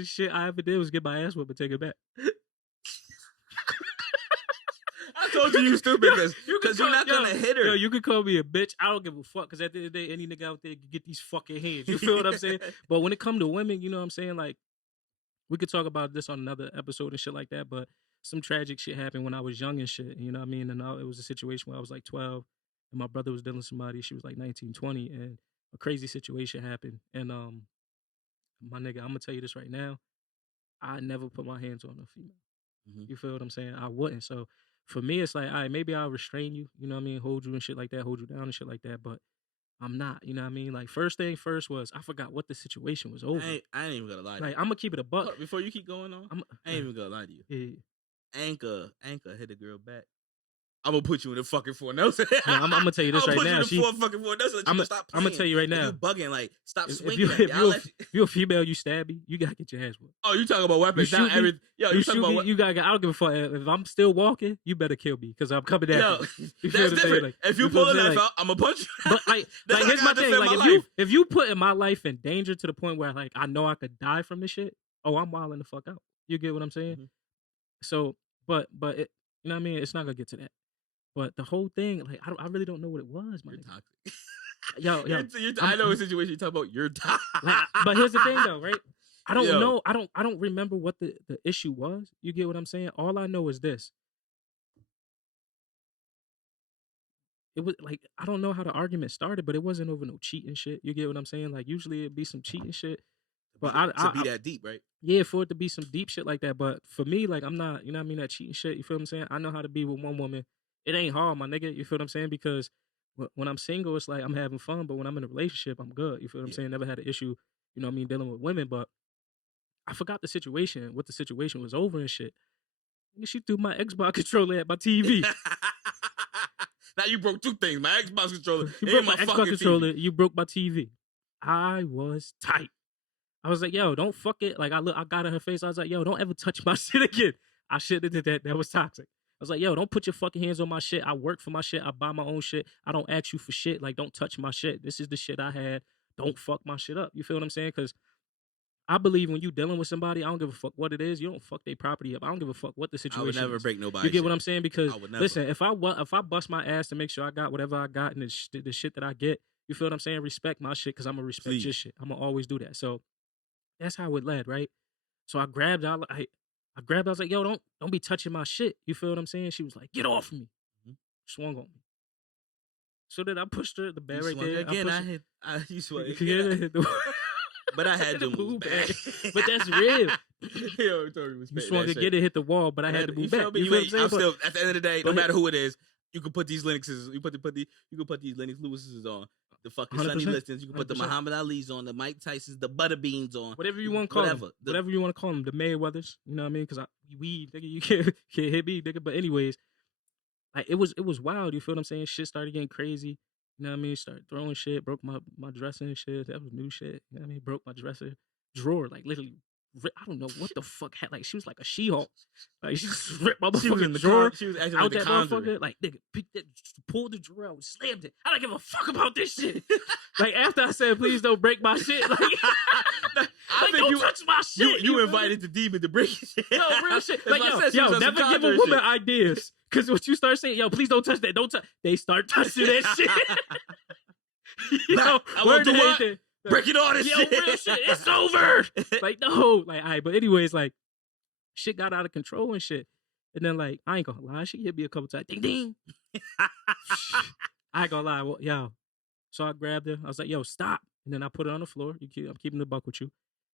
shit I ever did was get my ass whooped and take it back. I told you stupid because you're not gonna hit her. Yo, you can call me a bitch. I don't give a fuck, because at the end of the day, any nigga out there can get these fucking hands. You feel what I'm saying? But when it come to women, you know what I'm saying? Like, we could talk about this on another episode and shit like that, but some tragic shit happened when I was young and shit, you know what I mean? And it was a situation where I was like 12 and my brother was dealing with somebody. She was like 19, 20, and a crazy situation happened. And my nigga, I'm gonna tell you this right now. I never put my hands on a female. You feel what I'm saying? I wouldn't. So for me, it's like, all right, maybe I'll restrain you, you know what I mean? Hold you and shit like that, hold you down and shit like that. But I'm not, you know what I mean? Like, first thing first was, I forgot what the situation was over. I ain't even gonna lie to you. Like, I'm gonna keep it a buck. Before you keep going on, I ain't even gonna lie to you. Yeah. Anchor hit a girl back. I'm gonna put you in the fucking Fort Nelson. No, I'm gonna tell you this right now. I'm gonna tell you right now. You bugging, like, stop swinging. If you're a female, you stab me, you gotta get your ass whooped. Oh, you talking about weapons? You shoot me, you gotta. I don't give a fuck. If I'm still walking, you better kill me, because I'm coming at you. That's different. Like, if you pull a knife out, I'm gonna punch you. But like here's my thing. Like, if you put in my life in danger to the point where, like, I know I could die from this shit, I'm wilding the fuck out. You get what I'm saying? So, but it, you know what I mean? It's not gonna get to that. But the whole thing, like, I really don't know what it was, man. You're toxic. Yo, I know what situation you're talking about. You're toxic. Like, but here's the thing, though, right? I don't know. I don't remember what the issue was. You get what I'm saying? All I know is this. It was like, I don't know how the argument started, but it wasn't over no cheating shit. You get what I'm saying? Like, usually it'd be some cheating shit. But to be that deep, right? Yeah, for it to be some deep shit like that. But for me, like, I'm not, you know what I mean, that cheating shit. You feel what I'm saying? I know how to be with one woman. It ain't hard, my nigga. You feel what I'm saying? Because when I'm single, it's like I'm having fun. But when I'm in a relationship, I'm good. You feel what I'm saying? Never had an issue, you know what I mean, dealing with women. But I forgot the situation, what the situation was over and shit. She threw my Xbox controller at my TV. Now you broke two things: my Xbox controller You and broke my my Xbox fucking controller. TV. You broke my TV. I was tight. I was like, yo, don't fuck it. Like, I got in her face. I was like, yo, don't ever touch my shit again. I shouldn't have did that. That was toxic. I was like, yo, don't put your fucking hands on my shit. I work for my shit. I buy my own shit. I don't ask you for shit. Like, don't touch my shit. This is the shit I had. Don't fuck my shit up. You feel what I'm saying? Because I believe when you dealing with somebody, I don't give a fuck what it is. You don't fuck their property up. I don't give a fuck what the situation is. I would never break nobody. You get what I'm saying? Because, I would never. listen, if I bust my ass to make sure I got whatever I got and the shit that I get, you feel what I'm saying? Respect my shit because I'm going to respect your shit. I'm going to always do that. So, that's how it led, right? So I grabbed, I was like, yo, don't be touching my shit. You feel what I'm saying? She was like, get off me. Swung on me. So then I pushed her, the bed right there. Again, you swung again. But I had to move back. But that's real. Yo, you swung again and hit the wall, but I had to move back. You feel what I'm saying? I'm still, at the end of the day, no matter who it is, you can put these Linuxes, you can put these Linux Lewis's on. The fucking 100%. Sonny Listons. You can put the 100%. Muhammad Ali's on, the Mike Tyson's, the Butterbeans on. Whatever you want to call them. Whatever you want to call them. The Mayweathers. You know what I mean? Because we nigga, you can't hit me, nigga. But anyways, like it was wild. You feel what I'm saying? Shit started getting crazy. You know what I mean? Started throwing shit. Broke my dresser and shit. That was new shit. You know what I mean? Broke my dresser drawer. Like literally. I don't know what the fuck had, like she was like a She-Hulk. Like she just ripped my motherfucking drawer. She was acting out like that the motherfucker. Like nigga, picked that, pulled the drawer out, slammed it. I don't give a fuck about this shit. Like after I said, please don't break my shit. Like, I think don't touch my shit. You invited the demon to break shit. No, real shit. Like yo, never give a woman ideas. Cause what you start saying, yo, please don't touch that. Don't touch. They start touching that shit. Yo, I want to what? Breaking all this shit. Real shit. It's over. Like, no. Like, all right. But anyways, like, shit got out of control and shit. And then, like, I ain't gonna lie. She hit me a couple times. Ding, ding. I ain't gonna lie. Well, yo. So I grabbed her. I was like, yo, stop. And then I put her on the floor. I'm keeping the buck with you.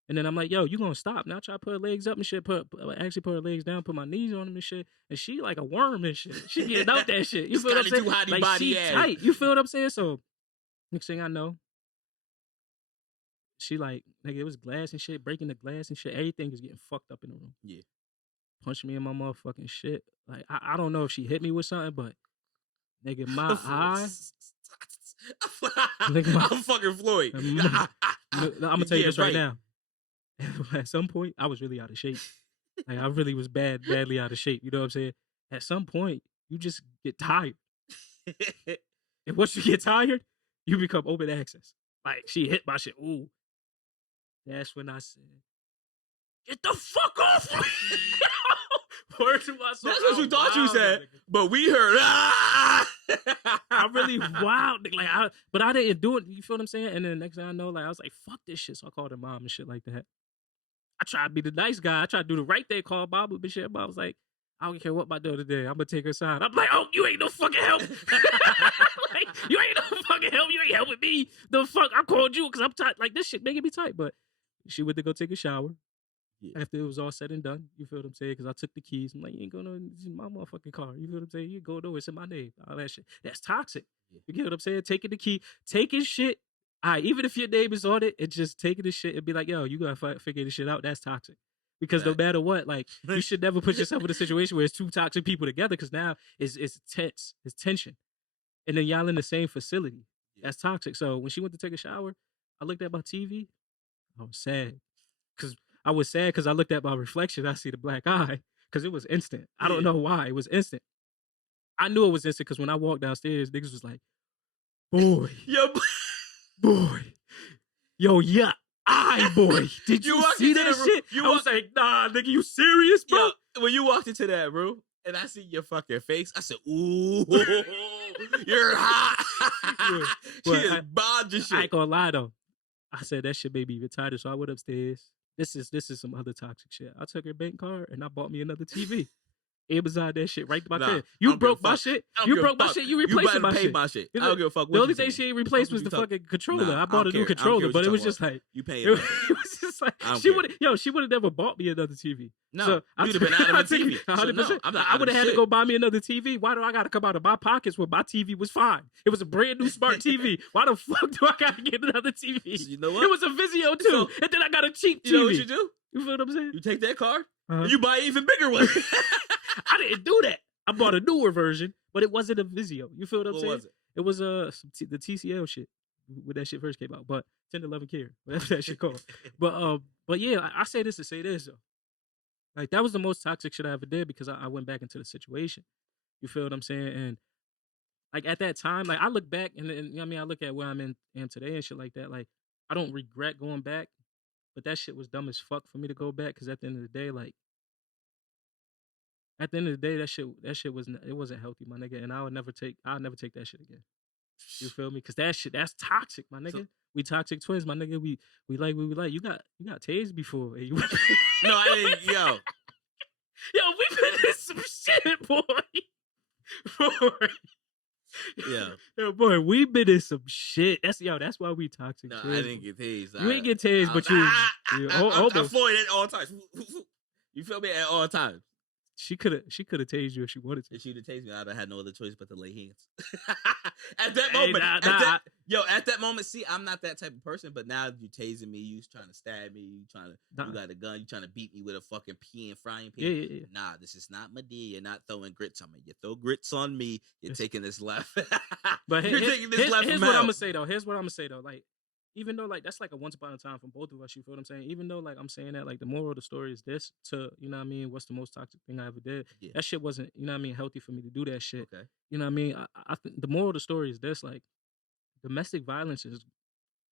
And then I'm like, yo, you gonna stop. Now I try to put her legs up and shit. Actually put her legs down, put my knees on them and shit. And she like a worm and shit. She getting out that shit. You feel what I'm saying? Like, she tight. You feel what I'm saying? So, next thing I know, she like, nigga, it was glass and shit, breaking the glass and shit. Everything is getting fucked up in the room. Yeah. Punched me in my motherfucking shit. Like, I don't know if she hit me with something, but nigga, my eye. I'm fucking Floyd. I'm gonna tell you this right now. At some point, I was really out of shape. Like, I really was badly out of shape. You know what I'm saying? At some point, you just get tired. And once you get tired, you become open access. Like, she hit my shit. Ooh. That's when I said, get the fuck off me! Word to my soul. That's what you thought you said, but we heard, ah! I really wild. Like, but I didn't do it. You feel what I'm saying? And then the next thing I know, like, I was like, fuck this shit. So I called her mom and shit like that. I tried to be the nice guy. I tried to do the right thing, call Bob, but shit. Bob was like, I don't care what my daughter did. I'm gonna take her side. I'm like, oh, you ain't no fucking help. Like, you ain't no fucking help. You ain't helping me. The fuck? I called you because I'm tight. Like, this shit making me tight. But she went to go take a shower. Yeah. After it was all said and done, you feel what I'm saying? Because I took the keys. I'm like, you ain't going to, this is my motherfucking car. You feel what I'm saying? You go nowhere. It's in my name. All that shit. That's toxic. Yeah. You get what I'm saying? Taking the key, taking shit. All right, even if your name is on it, it's just taking the shit and be like, yo, you got to figure this shit out. That's toxic. Because no matter what, like, you should never put yourself in a situation where it's two toxic people together because now it's tense. It's tension. And then y'all in the same facility. That's toxic. So when she went to take a shower, I looked at my TV. I was sad. I was sad because I looked at my reflection. I see the black eye because it was instant. I don't know why. It was instant. I knew it was instant because when I walked downstairs, niggas was like, boy. Boy. Yo, yeah. Boy. Did you see that shit? I was like, nah, nigga, you serious, bro? Yo, when you walked into that room and I see your fucking face, I said, ooh, you're hot. She just bombed your shit. I ain't gonna lie, though. I said that shit made me even tighter, so I went upstairs. This is some other toxic shit. I took her bank card and I bought me another TV. Amazon that shit right to my crib. You broke my shit. You broke my shit. You replaced my shit. My shit. I don't give a fuck. The only thing she ain't replaced was the fucking controller. I bought a new controller, but it was just like you pay. It was just was like, I don't she care. would have never bought me another TV. No, so you'd have been out of a TV. 100%. So no, I would have had to go buy me another TV. Why do I got to come out of my pockets when my TV was fine? It was a brand new smart TV. Why the fuck do I got to get another TV? So you know what? It was a Vizio too, and then I got a cheap TV. You know what you do? You feel what I'm saying? You take that card Uh-huh. and you buy an even bigger one. I didn't do that. I bought a newer version, but it wasn't a Vizio. You feel what I'm What saying? was it? It was the TCL shit when that shit first came out, but 10-11 care, whatever that shit called. But yeah, I say this to say this though. Like that was the most toxic shit I ever did because I went back into the situation. You feel what I'm saying? And like at that time, like I look back and you know what I mean, I look at where am today and shit like that. Like I don't regret going back, but that shit was dumb as fuck for me to go back because at the end of the day, like. At the end of the day, that shit wasn't healthy, my nigga, and I'll never take that shit again. You feel me? Cause that's toxic, my nigga. So, we toxic twins, my nigga. We like. You got tased before. Hey, no, I didn't. Yo, we been in some shit, boy. Yeah. Yo, boy, we been in some shit. That's why we toxic. No, twins, I didn't get tased. You ain't get tased, but you I'm Floyd at all times. You feel me? At all times. She could have tased you if she wanted to. If she'd have tased me, I'd have had no other choice but to lay hands. At that moment, at that moment, see, I'm not that type of person. But now you tasing me, you trying to stab me, you got a gun, you trying to beat me with a fucking pea and frying pan. Yeah. Nah, this is not my deal. You're not throwing grits on me. You throw grits on me, you're taking this left. But you're taking this left. Here's what I'm gonna say though. Like, even though like that's like a once upon a time from both of us, you feel what I'm saying? Even though like I'm saying that, like the moral of the story is this to, you know what I mean, what's the most toxic thing I ever did? Yeah. That shit wasn't, you know what I mean, healthy for me to do that shit. Okay. You know what I mean? I think the moral of the story is this, like domestic violence is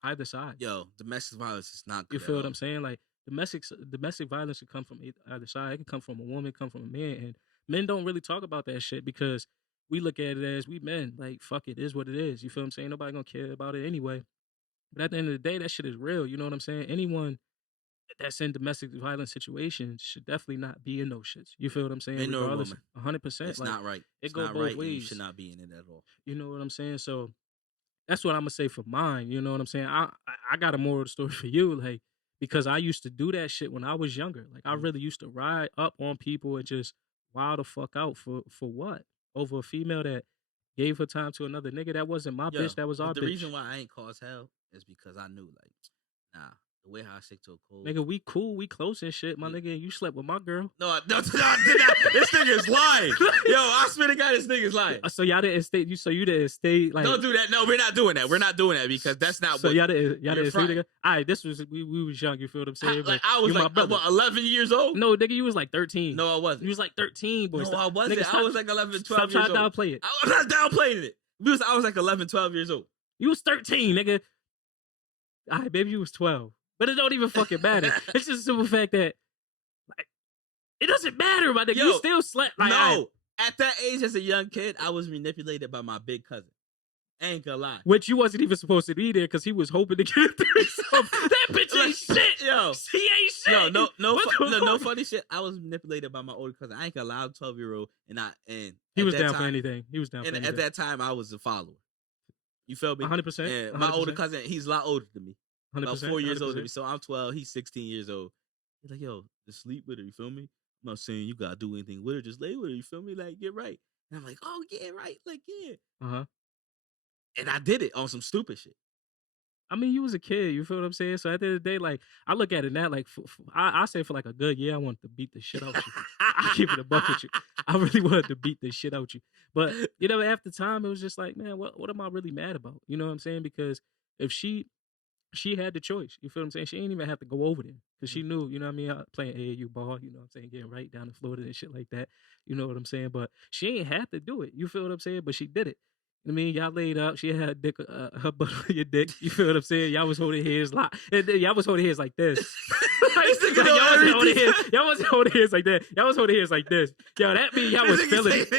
either side. Yo, domestic violence is not good. You feel what I'm saying? Like domestic violence could come from either side. It could come from a woman, come from a man, and men don't really talk about that shit because we look at it as we men, like fuck it is what it is. You feel what I'm saying? Nobody gonna care about it anyway. But at the end of the day, that shit is real. You know what I'm saying? Anyone that's in domestic violence situations should definitely not be in those shits. You feel what I'm saying? Ain't no woman. 100%. It's not right. It goes both right. ways. You should not be in it at all. You know what I'm saying? So that's what I'm gonna say for mine. You know what I'm saying? I got a moral of the story for you, like because I used to do that shit when I was younger. Like I really used to ride up on people and just wild the fuck out for what? Over a female that gave her time to another nigga. That wasn't my bitch. That was our bitch. The reason why I ain't caused hell is because I knew, like, nah, the way how I stick to a code. Nigga, we cool, we close and shit. My nigga, you slept with my girl. No, I did not. This nigga's lying. Yo, I swear to God, this nigga's lying. So y'all didn't stay. So you didn't stay. Like, don't do that. No, we're not doing that. We're not doing that because that's not. So what y'all didn't stay right. together. All right, this was we was young. You feel what I'm saying? I was like what, 11 years old. No, nigga, you was like 13. No, I wasn't. You was like 13, boy. No, I wasn't. Nigga, I was like 11, 12 years old. Stop trying to downplay it. I'm not downplaying it. I was like 11, 12 years old. You was 13, nigga. All right, maybe you was 12. But it don't even fucking matter. It's just a simple fact that like, it doesn't matter, my nigga. You still slept. Like, no, at that age as a young kid, I was manipulated by my big cousin. Ain't gonna lie. Which you wasn't even supposed to be there because he was hoping to get a threesome. That bitch ain't shit. Yo. She ain't shit. No funny shit. I was manipulated by my older cousin. I ain't gonna lie, 12-year-old and he was down for anything. He was down for anything. At that time, I was a follower. You feel me? 100%. And my older cousin, he's a lot older than me. 100%, about 4 years 100%. older than me. So I'm 12. He's 16 years old. He's like, yo, just sleep with her. You feel me? I'm not saying you gotta do anything with her. Just lay with her. You feel me? Like, get right. And I'm like, oh, yeah, right. Like, yeah. And I did it on some stupid shit. I mean, you was a kid. You feel what I'm saying? So at the end of the day, like, I look at it now, like, I say for like a good year, I wanted to beat the shit out you. I keep it a buck with you. I really wanted to beat the shit out you. But, you know, after time, it was just like, man, what am I really mad about? You know what I'm saying? Because if she had the choice, you feel what I'm saying? She ain't even have to go over there because she knew, you know what I mean? Playing AAU ball, you know what I'm saying? Getting right down to Florida and shit like that. You know what I'm saying? But she ain't have to do it. You feel what I'm saying? But she did it. I mean, y'all laid up. She had her dick, her butt on your dick. You feel what I'm saying? Y'all was holding hands and then y'all was holding hands like this. Y'all wasn't holding hands like that. Y'all was holding hands like this. Yo, that mean y'all was feeling it.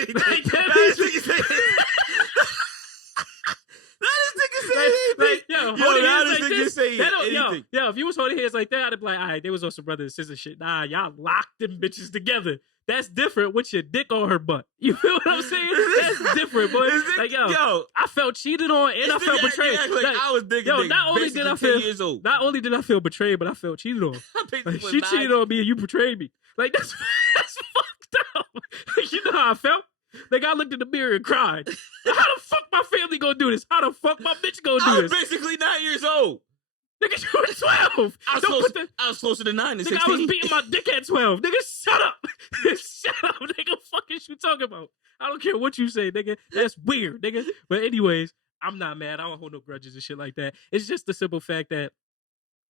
yo, Yo, holding the hands honest like nigga this. say That don't, anything. yo, if you was holding hands like that, I'd be like, all right, they was on some brother and sister shit. Nah, y'all locked them bitches together. That's different with your dick on her butt. You feel what I'm saying? That's different, boy. Like, yo, I felt cheated on and I felt betrayed. Like, I was digging. Not only did I 10 years old. not only did I feel betrayed, but I felt cheated on. Like, she cheated on me and you betrayed me. Like, that's fucked up. You know how I felt? Like, I looked in the mirror and cried. How the fuck my family gonna do this? How the fuck my bitch gonna do I this? was basically 9 years old. Nigga, you were 12. I was closer to 9 than nigga, 16. I was beating my dick at 12. Nigga, shut up. Shut up, nigga. Fuck is you talking about? I don't care what you say, nigga. That's weird, nigga. But anyways, I'm not mad. I don't hold no grudges and shit like that. It's just the simple fact that,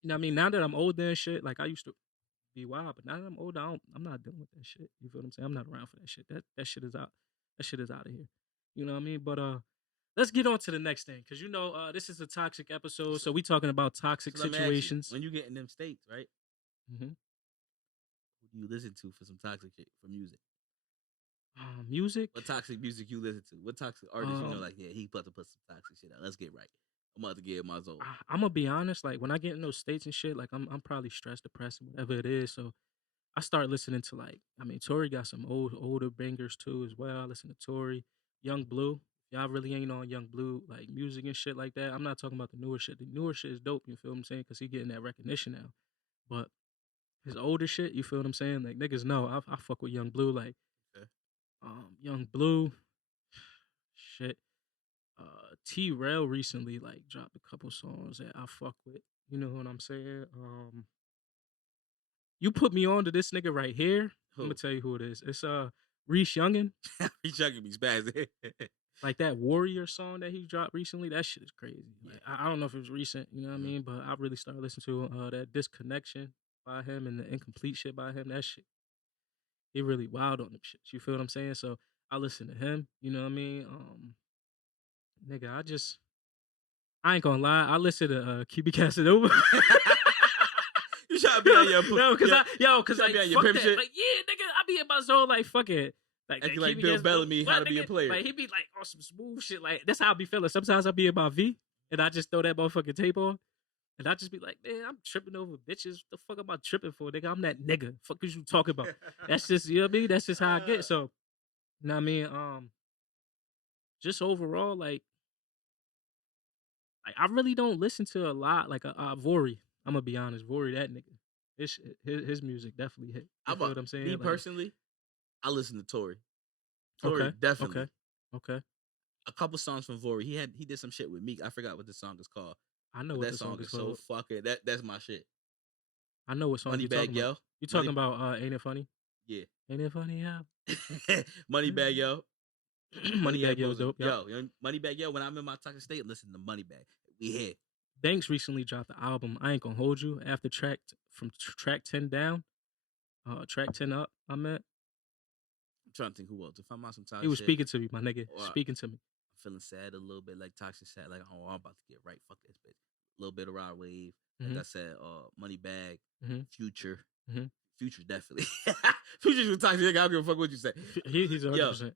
you know what I mean? Now that I'm older and shit, like I used to be wild, but now that I'm older, I'm not dealing with that shit. You feel what I'm saying? I'm not around for that shit. That shit is out. That shit is out of here. You know what I mean? But let's get on to the next thing, because you know this is a toxic episode, so we talking about toxic situations. When you get in them states, right? Mm-hmm. Who do you listen to for some toxic shit for music? Music? What toxic music you listen to? What toxic artist you know? Like, yeah, he about to put some toxic shit out. Let's get right. I'm about to get my zone. I'm gonna be honest. Like when I get in those states and shit, like I'm probably stressed, depressed, whatever it is. So I start listening to like, I mean, Tory got some older bangers too as well. I listen to Tory, Young Blue. Y'all really ain't on Young Blue like music and shit like that. I'm not talking about the newer shit. The newer shit is dope. You feel what I'm saying? Because he getting that recognition now. But his older shit, you feel what I'm saying? Like niggas know I fuck with Young Blue. Like, Young Blue, shit. T-Rail recently like dropped a couple songs that I fuck with. You know what I'm saying? You put me on to this nigga right here. Who? I'm gonna tell you who it is. It's Reese Youngin. Reese Youngin be spazzing. Like that Warrior song that he dropped recently. That shit is crazy. Like, I don't know if it was recent, you know what I mean? But I really started listening to that Disconnection by him and the Incomplete shit by him. That shit, he really wild on them shit. You feel what I'm saying? So I listen to him. You know what I mean? Nigga, I ain't gonna lie. I listen to QB Casanova. You trying to be on your cause like, your fuck pimp that. shit? Like, yeah, nigga, I be in my zone like fuck it. Like Like Bill Bellamy, how to be a player. Like he be like on some smooth shit. Like that's how I be feeling. Sometimes I be in my V and I just throw that motherfucking tape on. And I just be like, man, I'm tripping over bitches. What the fuck am I tripping for, nigga? I'm that nigga. Fuck is you talking about? That's just, you know what I mean? That's just how I get. So, you know what I mean? Just overall, like I really don't listen to a lot. Like Vori, I'm gonna be honest, Vori, that nigga, his music definitely hit. You feel what I'm saying? Me like, personally, I listen to Tory. Tory, definitely. Okay. A couple songs from Vori. He did some shit with Meek. I forgot what the song is called. I know But what that the song is so called. fucking that's my shit. I know what song you talking Yo. about. You talking about Ain't It Funny? Yeah. Ain't It Funny? Yeah. Moneybag Yo. Moneybag Yo's dope. Yo, Moneybag Yo. When I'm in my toxic state, listen to Moneybag. We here. Banks recently dropped the album I Ain't Gonna Hold You after track 10 down, track 10 up. I'm trying to think who else. If I'm on some toxic he was shit, speaking to me, my nigga. Speaking to me. I'm feeling sad a little bit, like toxic sad. Like, oh, I'm about to get right. Fuck this bitch. A little bit of Rod Wave. Like I said, Moneybag, Future. Future definitely. Future's a toxic nigga. I don't give a fuck what you say. He's 100%.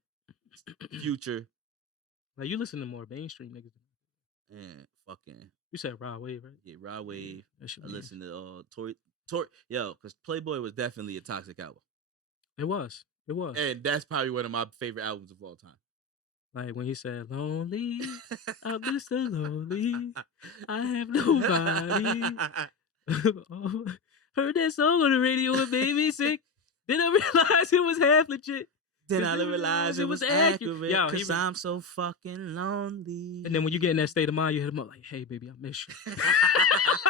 Future. Like you listen to more mainstream niggas. And fucking. You said Rod Wave, right? Yeah, Rod Wave. I listen to Tory. Yo, because Playboy was definitely a toxic album. It was. And that's probably one of my favorite albums of all time. Like when he said, lonely, I'm Mr. Lonely, I have nobody. Oh, heard that song on the radio and made me sick. Then I realized it was half legit. Then I realized it was accurate. Yo, because I'm so fucking lonely. And then when you get in that state of mind, you hit him up like, hey, baby, I miss you.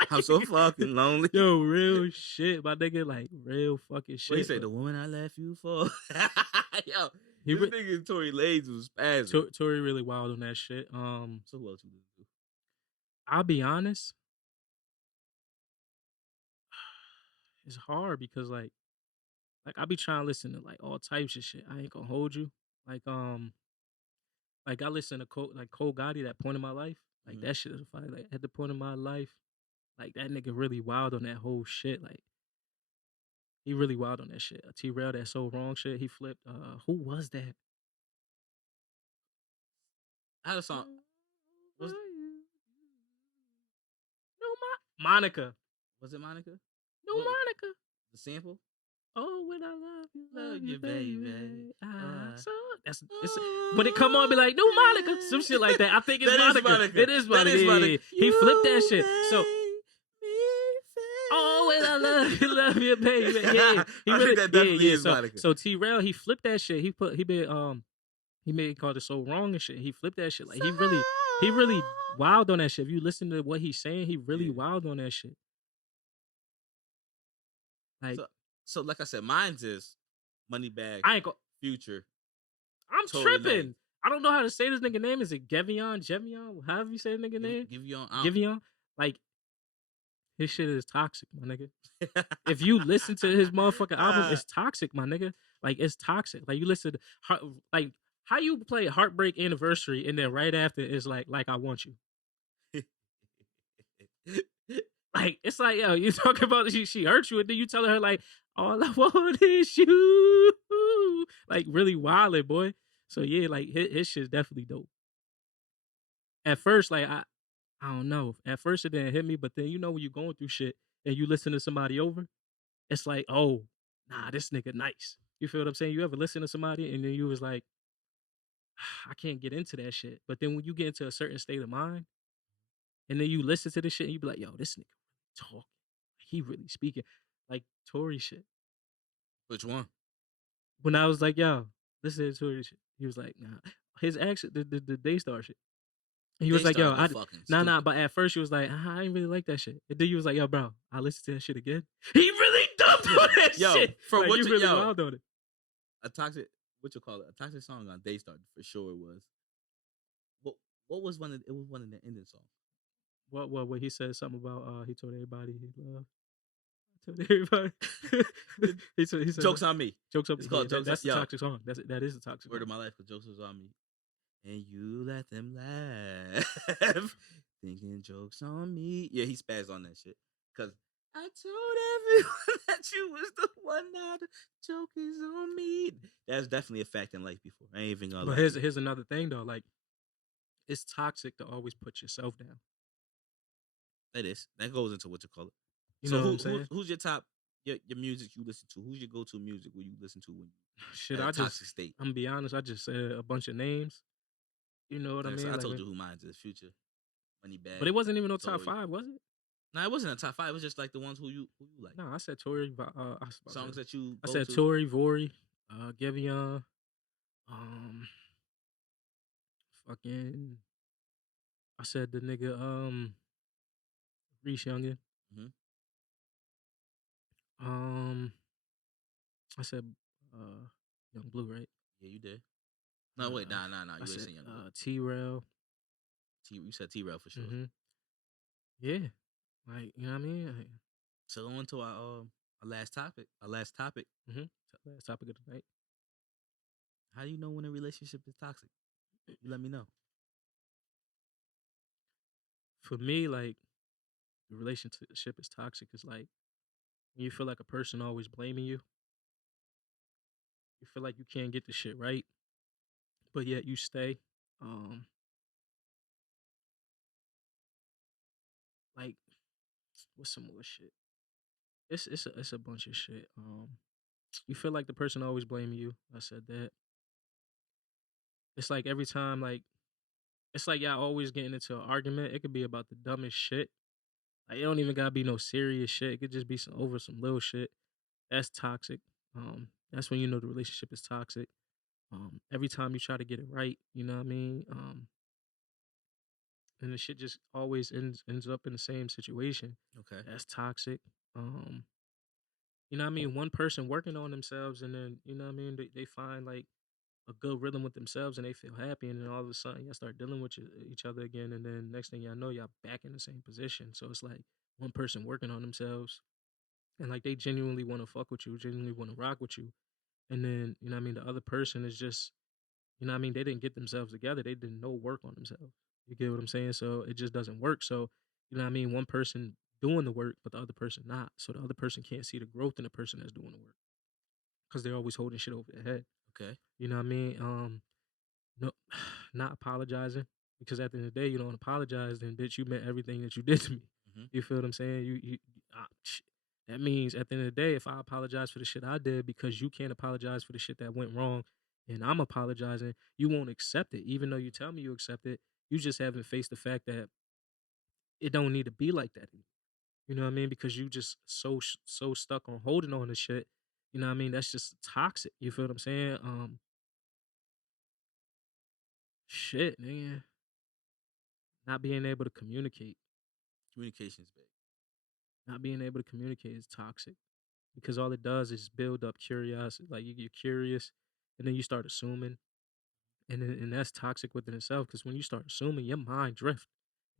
I'm so fucking lonely. Yo, real shit, my nigga, like real fucking shit. What you say, the woman I left you for? Yo, this nigga Tory Lanez was spazzing. Tory really wild on that shit. So who else you listen to? I'll be honest. It's hard because like I be trying to listen to like all types of shit. I ain't gonna hold you. Like I listen to Cole Gotti, that point in my life. Like that shit is fire. Like at the point in my life, like that nigga really wild on that whole shit. Like he really wild on that shit. T-Rail, that So Wrong shit. He flipped. Who was that? I had a song. Monica. Was it Monica? No, What- Monica. The sample? Oh, when I love you, baby. Uh, So that's it's when it come on, be like, no, Monica, some shit like that. I think it's That is Monica. Monica. It is That Monica. is Yeah, Monica. yeah, yeah. He flipped that shit. So, Me oh, when I love you, baby. Yeah, I think that definitely is so, Monica. so T-Rail, he flipped that shit. He made called it so wrong and shit. He flipped that shit. Like he really wild on that shit. If you listen to what he's saying, he really Yeah. wild on that shit. Like So like I said, mine's is Moneybag, I ain't go. Future. I'm Tory tripping. Lanez. I don't know how to say this nigga name. Is it Gevion? However you say the nigga name? Give you on. Gevion? Like, his shit is toxic, my nigga. If you listen to his motherfucking album, it's toxic, my nigga. Like, it's toxic. Like, you listen to, like, how you play Heartbreak Anniversary and then right after is like I Want You. Like, it's like, yo, you talking about she hurt you and then you telling her like, all I want is you. Like, really wildin', boy. So yeah, like his shit's definitely dope. At first, like I don't know. At first it didn't hit me, but then you know when you're going through shit and you listen to somebody over, it's like, oh, nah, this nigga nice. You feel what I'm saying? You ever listen to somebody and then you was like, I can't get into that shit. But then when you get into a certain state of mind, and then you listen to this shit and you be like, yo, this nigga talking. He really speaking. Like Tory shit. Which one? When I was like, yo, listen to Tory shit. He was like, nah. His action, the Daystar shit. He was like, yo, nah. But at first, he was like, I ain't really like that shit. And then he was like, yo, bro, I listened to that shit again. He really dumped on that shit. From like, what you you, really yo, wild on it. a toxic, what you call it? A toxic song on Daystar for sure it was. What was one of? It was one of the ending songs. What he said something about he told everybody he loved. Told everybody. he said Jokes on me. Jokes on me. It's called Jokes. That's a toxic song. That is a toxic Word song. of my life, because jokes was on me. And you let them laugh. Thinking jokes on me. Yeah, he spazzed on that shit. Cause I told everyone that you was the one now the joke is on me. That's definitely a fact in life before. I ain't even gonna But lie. here's another thing though, like it's toxic to always put yourself down. That is. That goes into what you call it. You so know what I'm saying? Who's your top your music you listen to? Who's your go-to music where you listen to when Shit, at a I toxic just state? I'm gonna be honest, I just said a bunch of names. You know what I mean? So I like, told you who mine is. Future, Moneybag. But it wasn't even no top Tory. 5, was it? No, it wasn't a top 5. It was just like the ones who you like. No, I said Tory. Songs that you. I Go said to. Tory, Vori, Gevion, fucking. I said the nigga Reese Youngin. Mm-hmm. I said Young Blue, right? Yeah, you did. No, wait, nah. You I ain't said saying Young Blue. T-Rail. You said T-Rail for sure. Mm-hmm. Yeah, like you know what I mean. Like, so on to our last topic. Last topic of the night. How do you know when a relationship is toxic? You let me know. For me, like the relationship is toxic is like when you feel like a person always blaming you. You feel like you can't get the shit right, but yet you stay. Like what's some more shit? It's a bunch of shit. You feel like the person always blaming you. I said that. It's like every time, like it's like y'all always getting into an argument. It could be about the dumbest shit. Like it don't even gotta be no serious shit. It could just be over some little shit. That's toxic. That's when you know the relationship is toxic. Every time you try to get it right, you know what I mean? And the shit just always ends up in the same situation. Okay. That's toxic. You know what I mean? One person working on themselves and then, you know what I mean, they find like a good rhythm with themselves and they feel happy and then all of a sudden y'all start dealing with each other again and then next thing y'all know y'all back in the same position. So it's like one person working on themselves and like they genuinely want to fuck with you, genuinely want to rock with you. And then, you know what I mean, the other person is just, you know what I mean, they didn't get themselves together. They did no work on themselves. You get what I'm saying? So it just doesn't work. So, you know what I mean, one person doing the work, but the other person not. So the other person can't see the growth in the person that's doing the work. Because they're always holding shit over their head. Okay. You know what I mean? No, not apologizing. Because at the end of the day, you don't apologize, then bitch, you meant everything that you did to me. Hmm. You feel what I'm saying? That means at the end of the day, if I apologize for the shit I did because you can't apologize for the shit that went wrong, and I'm apologizing, you won't accept it, even though you tell me you accept it. You just haven't faced the fact that it don't need to be like that anymore. You know what I mean? Because you just so stuck on holding on to shit. You know what I mean? That's just toxic. You feel what I'm saying? Shit, man. Not being able to communicate, Communication's big. not being able to communicate is toxic because all it does is build up curiosity. Like you're curious, and then you start assuming, and that's toxic within itself. Because when you start assuming, your mind drift.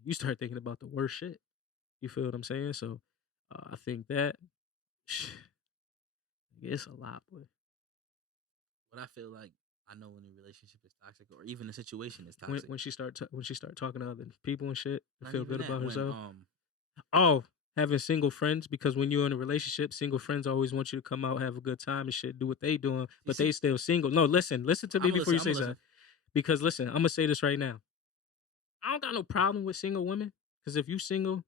You start thinking about the worst shit. You feel what I'm saying? So, I think that it's a lot, boy. What I feel like I know when a relationship is toxic, or even a situation is When toxic. when she start talking to other people and shit, to Not feel even good that. about When herself. Oh, having single friends, because when you're in a relationship, single friends always want you to come out, have a good time and shit, do what they doing, you but see, they still single. No, listen to me I'm gonna before listen. you I'm say gonna listen. something. Because listen, I'm gonna say this right now. I don't got no problem with single women. Because if you single,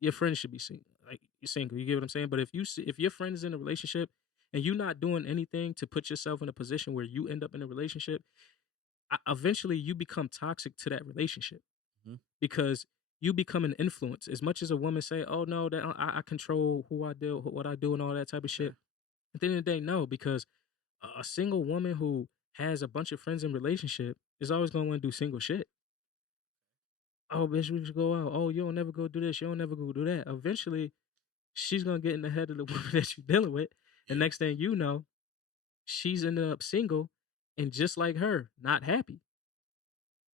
your friends should be single. Like you're single, you get what I'm saying. But if your friend is in a relationship and you're not doing anything to put yourself in a position where you end up in a relationship, eventually you become toxic to that relationship Hmm. because you become an influence. As much as a woman say, "Oh no, that I control who I do, what I do, and all that type of Okay. shit." At the end of the day, no, because a single woman who has a bunch of friends in relationship is always gonna want to do single shit. Oh, bitch, we should go out. Oh, you don't never go do this. You don't never go do that. Eventually, she's gonna get in the head of the woman that you're dealing with. And Yeah. next thing you know, she's ended up single and just like her, not happy.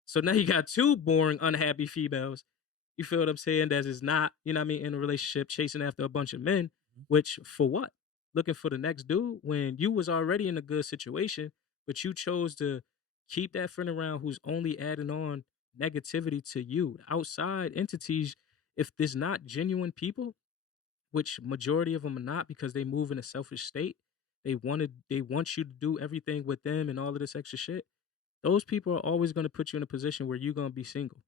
So now you got two boring, unhappy females. You feel what I'm saying? That is not, you know what I mean, in a relationship, chasing after a bunch of men, Mhm. which for what? Looking for the next dude when you was already in a good situation, but you chose to keep that friend around who's only adding on negativity to you. Outside entities, if there's not genuine people, which majority of them are not because they move in a selfish state, they want you to do everything with them and all of this extra shit. Those people are always going to put you in a position where you're going to be single.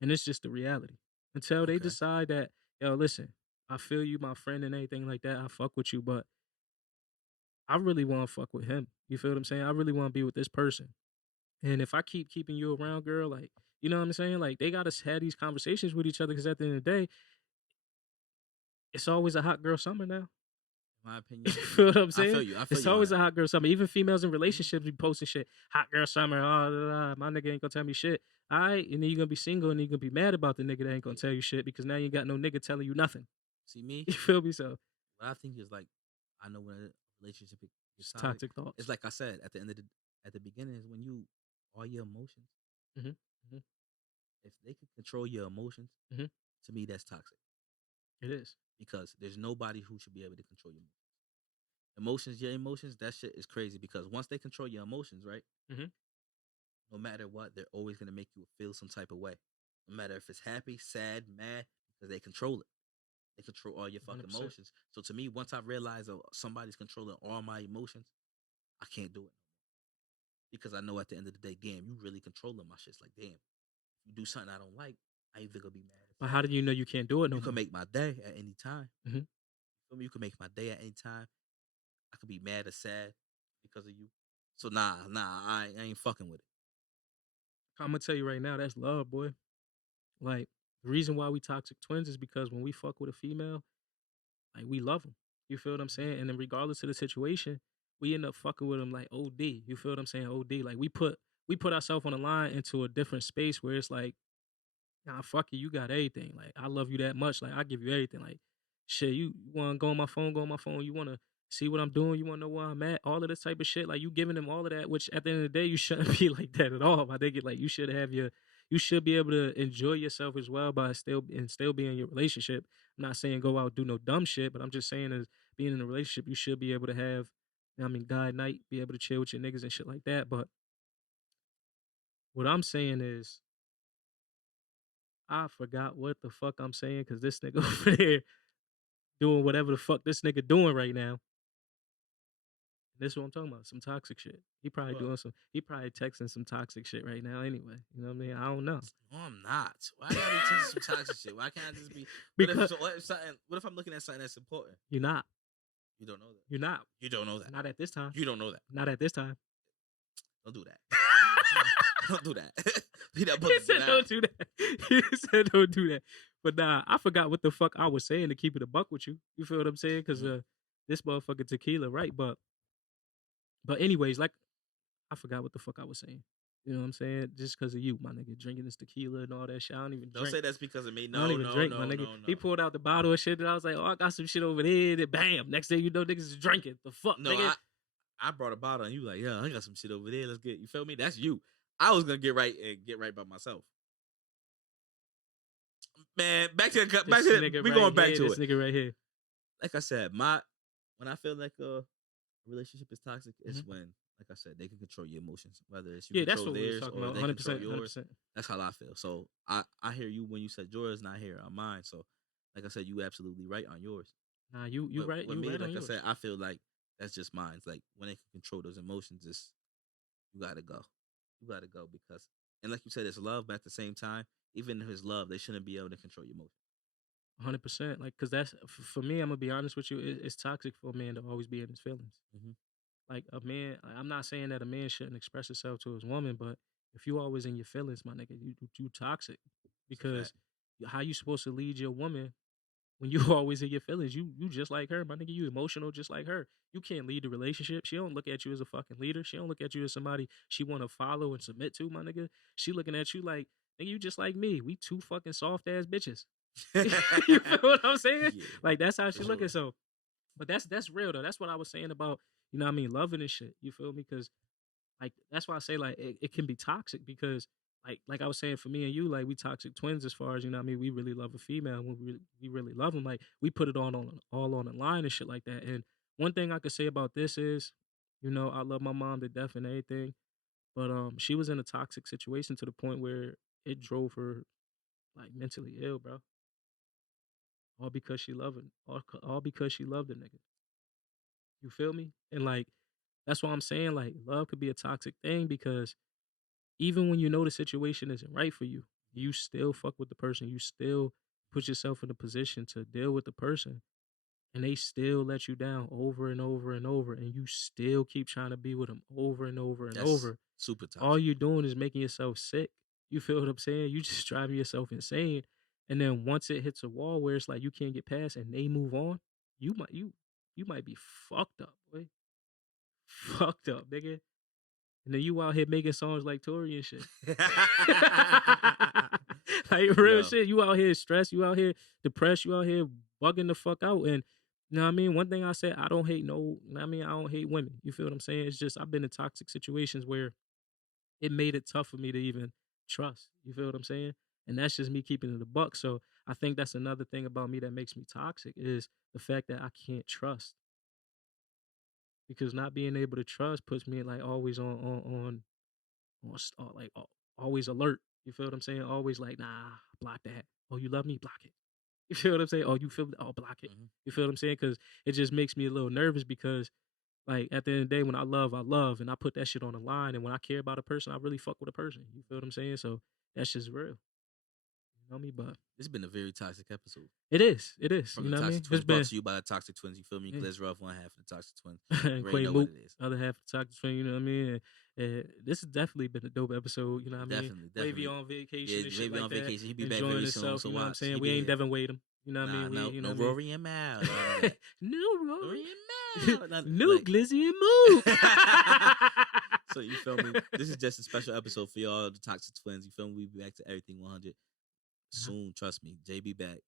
And it's just the reality. Until they Okay. decide that, yo, listen, I feel you, my friend, and anything like that. I fuck with you, but I really want to fuck with him. You feel what I'm saying? I really want to be with this person. And if I keep keeping you around, girl, like, you know what I'm saying? Like, they got to have these conversations with each other because at the end of the day, it's always a hot girl summer now. My You opinion. feel what I'm I feel saying? you. I feel It's you on always that. a hot girl summer. Even females in relationships be posting shit. Hot girl summer. Oh, my nigga ain't gonna tell me shit. All right, and then you're gonna be single and you're gonna be mad about the nigga that ain't gonna tell you shit because now you ain't got no nigga telling you nothing. See me. You feel me? So What I think is like, I know when a relationship is it's toxic. toxic thoughts. It's like I said at the end of at the beginning is when you all your emotions. Hmm. Hmm. If they can control your emotions, Hmm. to me that's toxic It is. because there's nobody who should be able to control your emotions. Your emotions, that shit is crazy because once they control your emotions, right? Hmm. No matter what, they're always gonna make you feel some type of way. No matter if it's happy, sad, mad, because they control it. They control all your fucking 100%. emotions. So to me, once I realize somebody's controlling all my emotions, I can't do it because I know at the end of the day, damn, you really controlling my shit. It's like, damn, you do something I don't like, I either gonna be mad or But how sad. do you know you can't do it no You can more? make my day at any time. Hmm. Feel me? You can make my day at any time. I could be mad or sad because of you. So nah, I ain't fucking with it. I'm gonna tell you right now, that's love, boy. Like the reason why we toxic twins is because when we fuck with a female, like we love them. You feel what I'm saying? And then regardless of the situation, we end up fucking with them like OD. You feel what I'm saying? OD. Like we put ourselves on the line into a different space where it's like, nah, fuck you. You got everything. Like I love you that much. Like I give you everything. Like shit, you want to go on my phone? Go on my phone. You want to see what I'm doing? You want to know where I'm at? All of this type of shit. Like you giving them all of that. Which at the end of the day, you shouldn't be like that at all. I think it like you should have your. You should be able to enjoy yourself as well by still be in your relationship. I'm not saying go out do no dumb shit, but I'm just saying as being in a relationship, you should be able to have. I mean, guy night, be able to chill with your niggas and shit like that. But what I'm saying is I forgot what the fuck I'm saying because this nigga over there doing whatever the fuck this nigga doing right now. This is what I'm talking about. Some toxic shit. He probably What? doing some. He probably texting some toxic shit right now. Anyway, you know what I mean? I don't know. No, I'm not. Why gotta be texting some toxic shit? Why can't I just be? Because What if I'm looking at something that's important? you're not. You don't know that. You're not. You don't know that. Not at this time. You don't know that. Not at this time. Don't do that. Don't do that. Be that He brother said for don't that. do that. He said don't do that. But nah, I forgot what the fuck I was saying to keep it a buck with you. You feel what I'm saying? Because this motherfucking tequila, right? But anyways, like I forgot what the fuck I was saying. You know what I'm saying? Just because of you, my nigga, drinking this tequila and all that shit. I don't even Don't drink. say that's because of me. I No, don't even no, drink, no, my nigga. no, He no. pulled out the bottle of shit, and I was like, "Oh, I got some shit over there." And bam! Next thing you know, niggas is drinking. The fuck, No, nigga? I brought a bottle and you like, yeah, I got some shit over there. Let's get. You feel me? That's you. I was gonna get right by myself. Man, back to This back to nigga we right going back here, to this it. nigga right here. Like I said, when I feel like a relationship is toxic, is when, like I said, they can control your emotions, whether it's you Yeah, that's control what we was theirs talking or about. they 100%, control yours. 100%. That's how I feel. So I hear you when you said yours, and I hear on mine. So like I said, you absolutely right on yours. Nah, you But right. with You me, right on like I yours. said, I feel like that's just mine. It's like when they can control those emotions, it's you gotta go. You gotta go because, and like you said, it's love, but at the same time, even if it's love, they shouldn't be able to control your emotions. 100%. Like, cause that's for me. I'm gonna be honest with you. It's toxic for a man to always be in his feelings. Mhm. Like a man, I'm not saying that a man shouldn't express himself to his woman, but if you always in your feelings, my nigga, you toxic. It's a fact. Because how you supposed to lead your woman when you always in your feelings? You just like her, my nigga. You emotional just like her. You can't lead the relationship. She don't look at you as a fucking leader. She don't look at you as somebody she want to follow and submit to, my nigga. She looking at you like, nigga, you just like me. We two fucking soft ass bitches. You feel what I'm saying? Yeah, Like that's how she for looking. sure. So, but that's real though. That's what I was saying about, you know what I mean, loving and shit. You feel me? Because like that's why I say like it can be toxic because like I was saying for me and you, like we toxic twins as far as, you know what I mean, we really love a female and we really love them. Like we put it all on the line and shit like that. And one thing I could say about this is, you know, I love my mom to death and everything, but she was in a toxic situation to the point where it drove her like mentally ill, bro. All because she loved it. All because she loved the nigga. You feel me? And like that's why I'm saying like love could be a toxic thing because even when you know the situation isn't right for you, you still fuck with the person. You still put yourself in a position to deal with the person, and they still let you down over and over and over, and you still keep trying to be with them over and over and That's over. super toxic. All you're doing is making yourself sick. You feel what I'm saying? You just driving yourself insane. And then once it hits a wall where it's like you can't get past and they move on, you might be fucked up, boy. Fucked up, nigga. And then you out here making songs like Tory and shit. Like real Yo. shit. You out here stressed. You out here depressed. You out here bugging the fuck out. And you know what I mean? One thing I said, I don't hate no, you know what I mean? I don't hate women. You feel what I'm saying? It's just I've been in toxic situations where it made it tough for me to even trust. You feel what I'm saying? And that's just me keeping it a buck. So I think that's another thing about me that makes me toxic is the fact that I can't trust. Because not being able to trust puts me like always like always alert. You feel what I'm saying? Always like, nah, block that. Oh, you love me? Block it. You feel what I'm saying? Oh, you feel? Oh, block it. Mhm. You feel what I'm saying? Because it just makes me a little nervous because, like, at the end of the day, when I love, and I put that shit on the line. And when I care about a person, I really fuck with a person. You feel what I'm saying? So that's just real. You know me? But It's been a very toxic episode. it is. It is. From You the know what I mean? Toxic Twins, brought to you by the Toxic Twins. You feel me? Yeah. Gliz Ruff, one half of the Toxic Twins. and already Quay know Mook, what it is. other half of the Toxic Twin, you know what I mean? And this has definitely been a dope episode, you know what I mean? Definitely. Wavy on vacation Yeah, and shit Wavy like on that. vacation. He'll be back Enjoying very himself, soon. So you know what I'm watch. saying? He We be ain't there. Devin Wade him. You know what I mean? No, you no know what I Rory and Mal. None of that. No, Rory Rory. and Mal. New Glizzy and Mook. So you feel me? This is just a special episode for y'all, the Toxic Twins. You feel me? We'll be back to everything 100 soon. Trust me. JB back.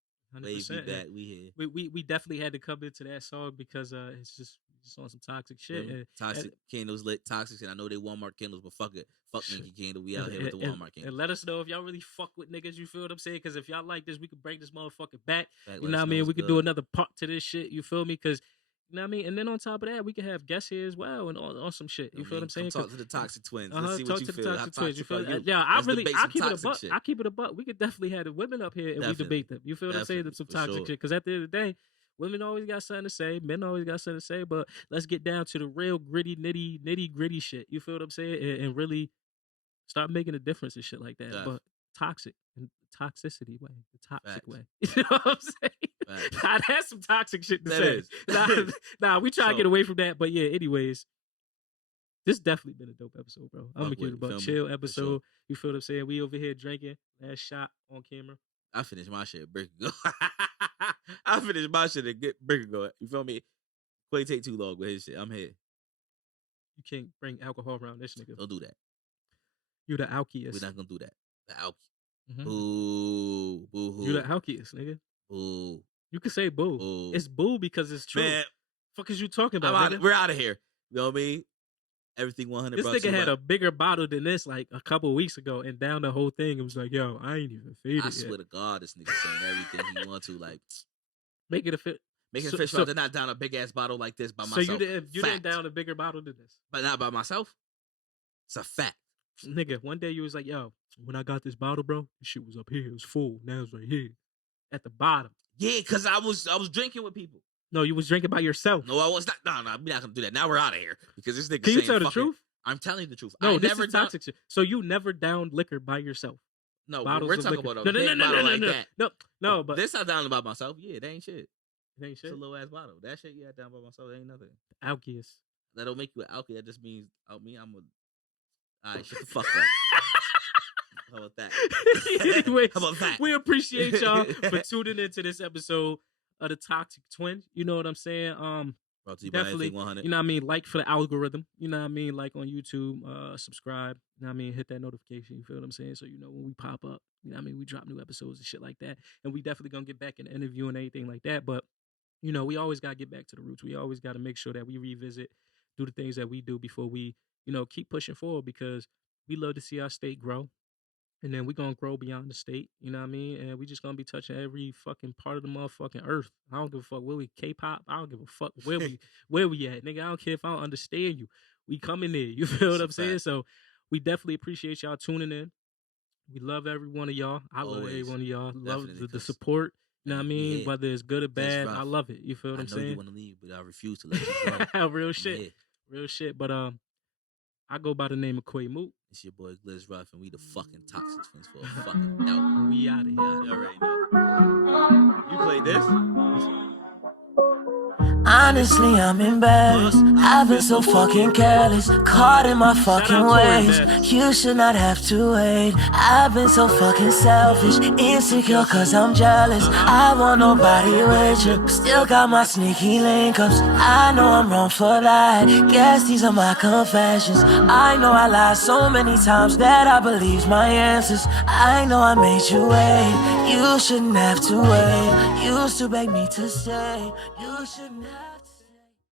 Wave be 100%. back. We here. We definitely had to come into that song because it's just on some toxic shit. And, Toxic candles lit toxic, and I know they Walmart candles, but fuck it, fuck Yankee Candle. We out here with the Walmart candles. And let us know if y'all really fuck with niggas. You feel what I'm saying? Because if y'all like this, we could bring this motherfucker back. You know what I mean? We could do another part to this shit. You feel me? Because you know what I mean? And then on top of that, we can have guests here as well and on some shit. You feel what I'm saying? Talk to the Toxic Twins. Let's see talk what you to the feel. Toxic Twins. You feel? You? Yeah, I keep it a buck. Shit. I keep it a buck. We could definitely have the women up here and Definitely. we debate them. You feel what I'm saying? Some for toxic sure. shit. Because at the end of the day, Women always got something to say. Men always got something to say. But let's get down to the real gritty, nitty gritty shit. You feel what I'm saying? And really start making a difference and shit like that. Yeah. But toxic and toxicity way, the toxic Facts. way. You know what I'm saying? Facts. Nah, that's some toxic shit to That say. is. Nah, we try to So- get away from that. But yeah, anyways, this definitely been a dope episode, bro. I'm gonna Fuck give with it it, a feel me? chill For episode. sure. You feel what I'm saying? We over here drinking. Last shot on camera. I finished my shit. Brick go. I finished my shit and get Brick go. You feel me? Quay take too long with his shit. I'm here. You can't bring alcohol around this nigga. Don't do that. You the alkiest. We're not gonna do that. The alky. Mhm. Boo. Boo hoo. You the alkiest, nigga. Boo. You can say boo. Boo. It's boo because it's true. Man, Fuck is you talking about? I'm Nigga? out, we're out of here. You know what I mean? Everything 100. This brought to nigga you had by- a bigger bottle than this like a couple weeks ago and down the whole thing. It was like, yo, I ain't even faded I yet. swear to God, this nigga saying everything he want to. Like, Make it a fit. making So- fish so- they're not down a big ass bottle like this by So myself. you didn't Fact. down a bigger bottle than this. But not by myself. It's a fact. Nigga, one day you was like, yo, when I got this bottle, bro, this shit was up here. It was full. Now it's right here. At the bottom. Yeah, because I was drinking with people. No, you was drinking by yourself. No, I was not. No, we're not gonna do that. Now we're out of here because this nigga. Can you saying tell the fucking- truth? I'm telling you the truth. No, I this never is toxic shit. So you never downed liquor by yourself. No, Bottles we're of talking liquor. about a big bottle like that. No, but this I down by myself. Yeah, that ain't shit. it ain't It's shit. a little ass bottle. That shit, yeah, down by myself. That ain't nothing. Alkiest. That don't make you an alky. That just means out me. I'm a. All right, shut the fuck up. How about that? Anyways, How about that? we appreciate y'all for tuning into this episode of the Toxic Twin. You know what I'm saying? Brought to you by Definitely, Everything 100. you know what I mean? Like for the algorithm. You know what I mean? Like on YouTube, subscribe. You know what I mean? Hit that notification. You feel what I'm saying? So you know when we pop up. You know what I mean? We drop new episodes and shit like that. And we definitely gonna get back in the interview and anything like that. But you know, we always gotta get back to the roots. We always gotta make sure that we revisit, do the things that we do before we, you know, keep pushing forward because we love to see our state grow. And then we're gonna grow beyond the state, you know what I mean? And we just gonna be touching every fucking part of the motherfucking earth. I don't give a fuck where we K-pop. I don't give a fuck where we at. Nigga, I don't care if I don't understand you. We coming there. You feel what I'm That's a saying? fact. So we definitely appreciate y'all tuning in. We love every one of y'all. I love every Always. one of y'all. Love Definitely, the 'cause support. You know what I mean? yeah, Whether it's good or it's bad, rough. I love it. You feel what I I'm know you saying? want to leave, but I refuse to let you go. Real shit. Yeah. Real shit. But I go by the name of Quay Moot. It's your boy Gliz Ruff, and we the fucking Toxic Twins for a fucking doubt. And we out of here. You already know. You played this? Honestly, I'm embarrassed. I've been so fucking careless, caught in my fucking out to her, ways. man. You should not have to wait. I've been so fucking selfish, insecure cause I'm jealous. I want nobody with you, still got my sneaky link ups. I know I'm wrong for that. Guess these are my confessions. I know I lied so many times that I believed my answers. I know I made you wait. You shouldn't have to wait. Used to beg me to stay. You shouldn't have.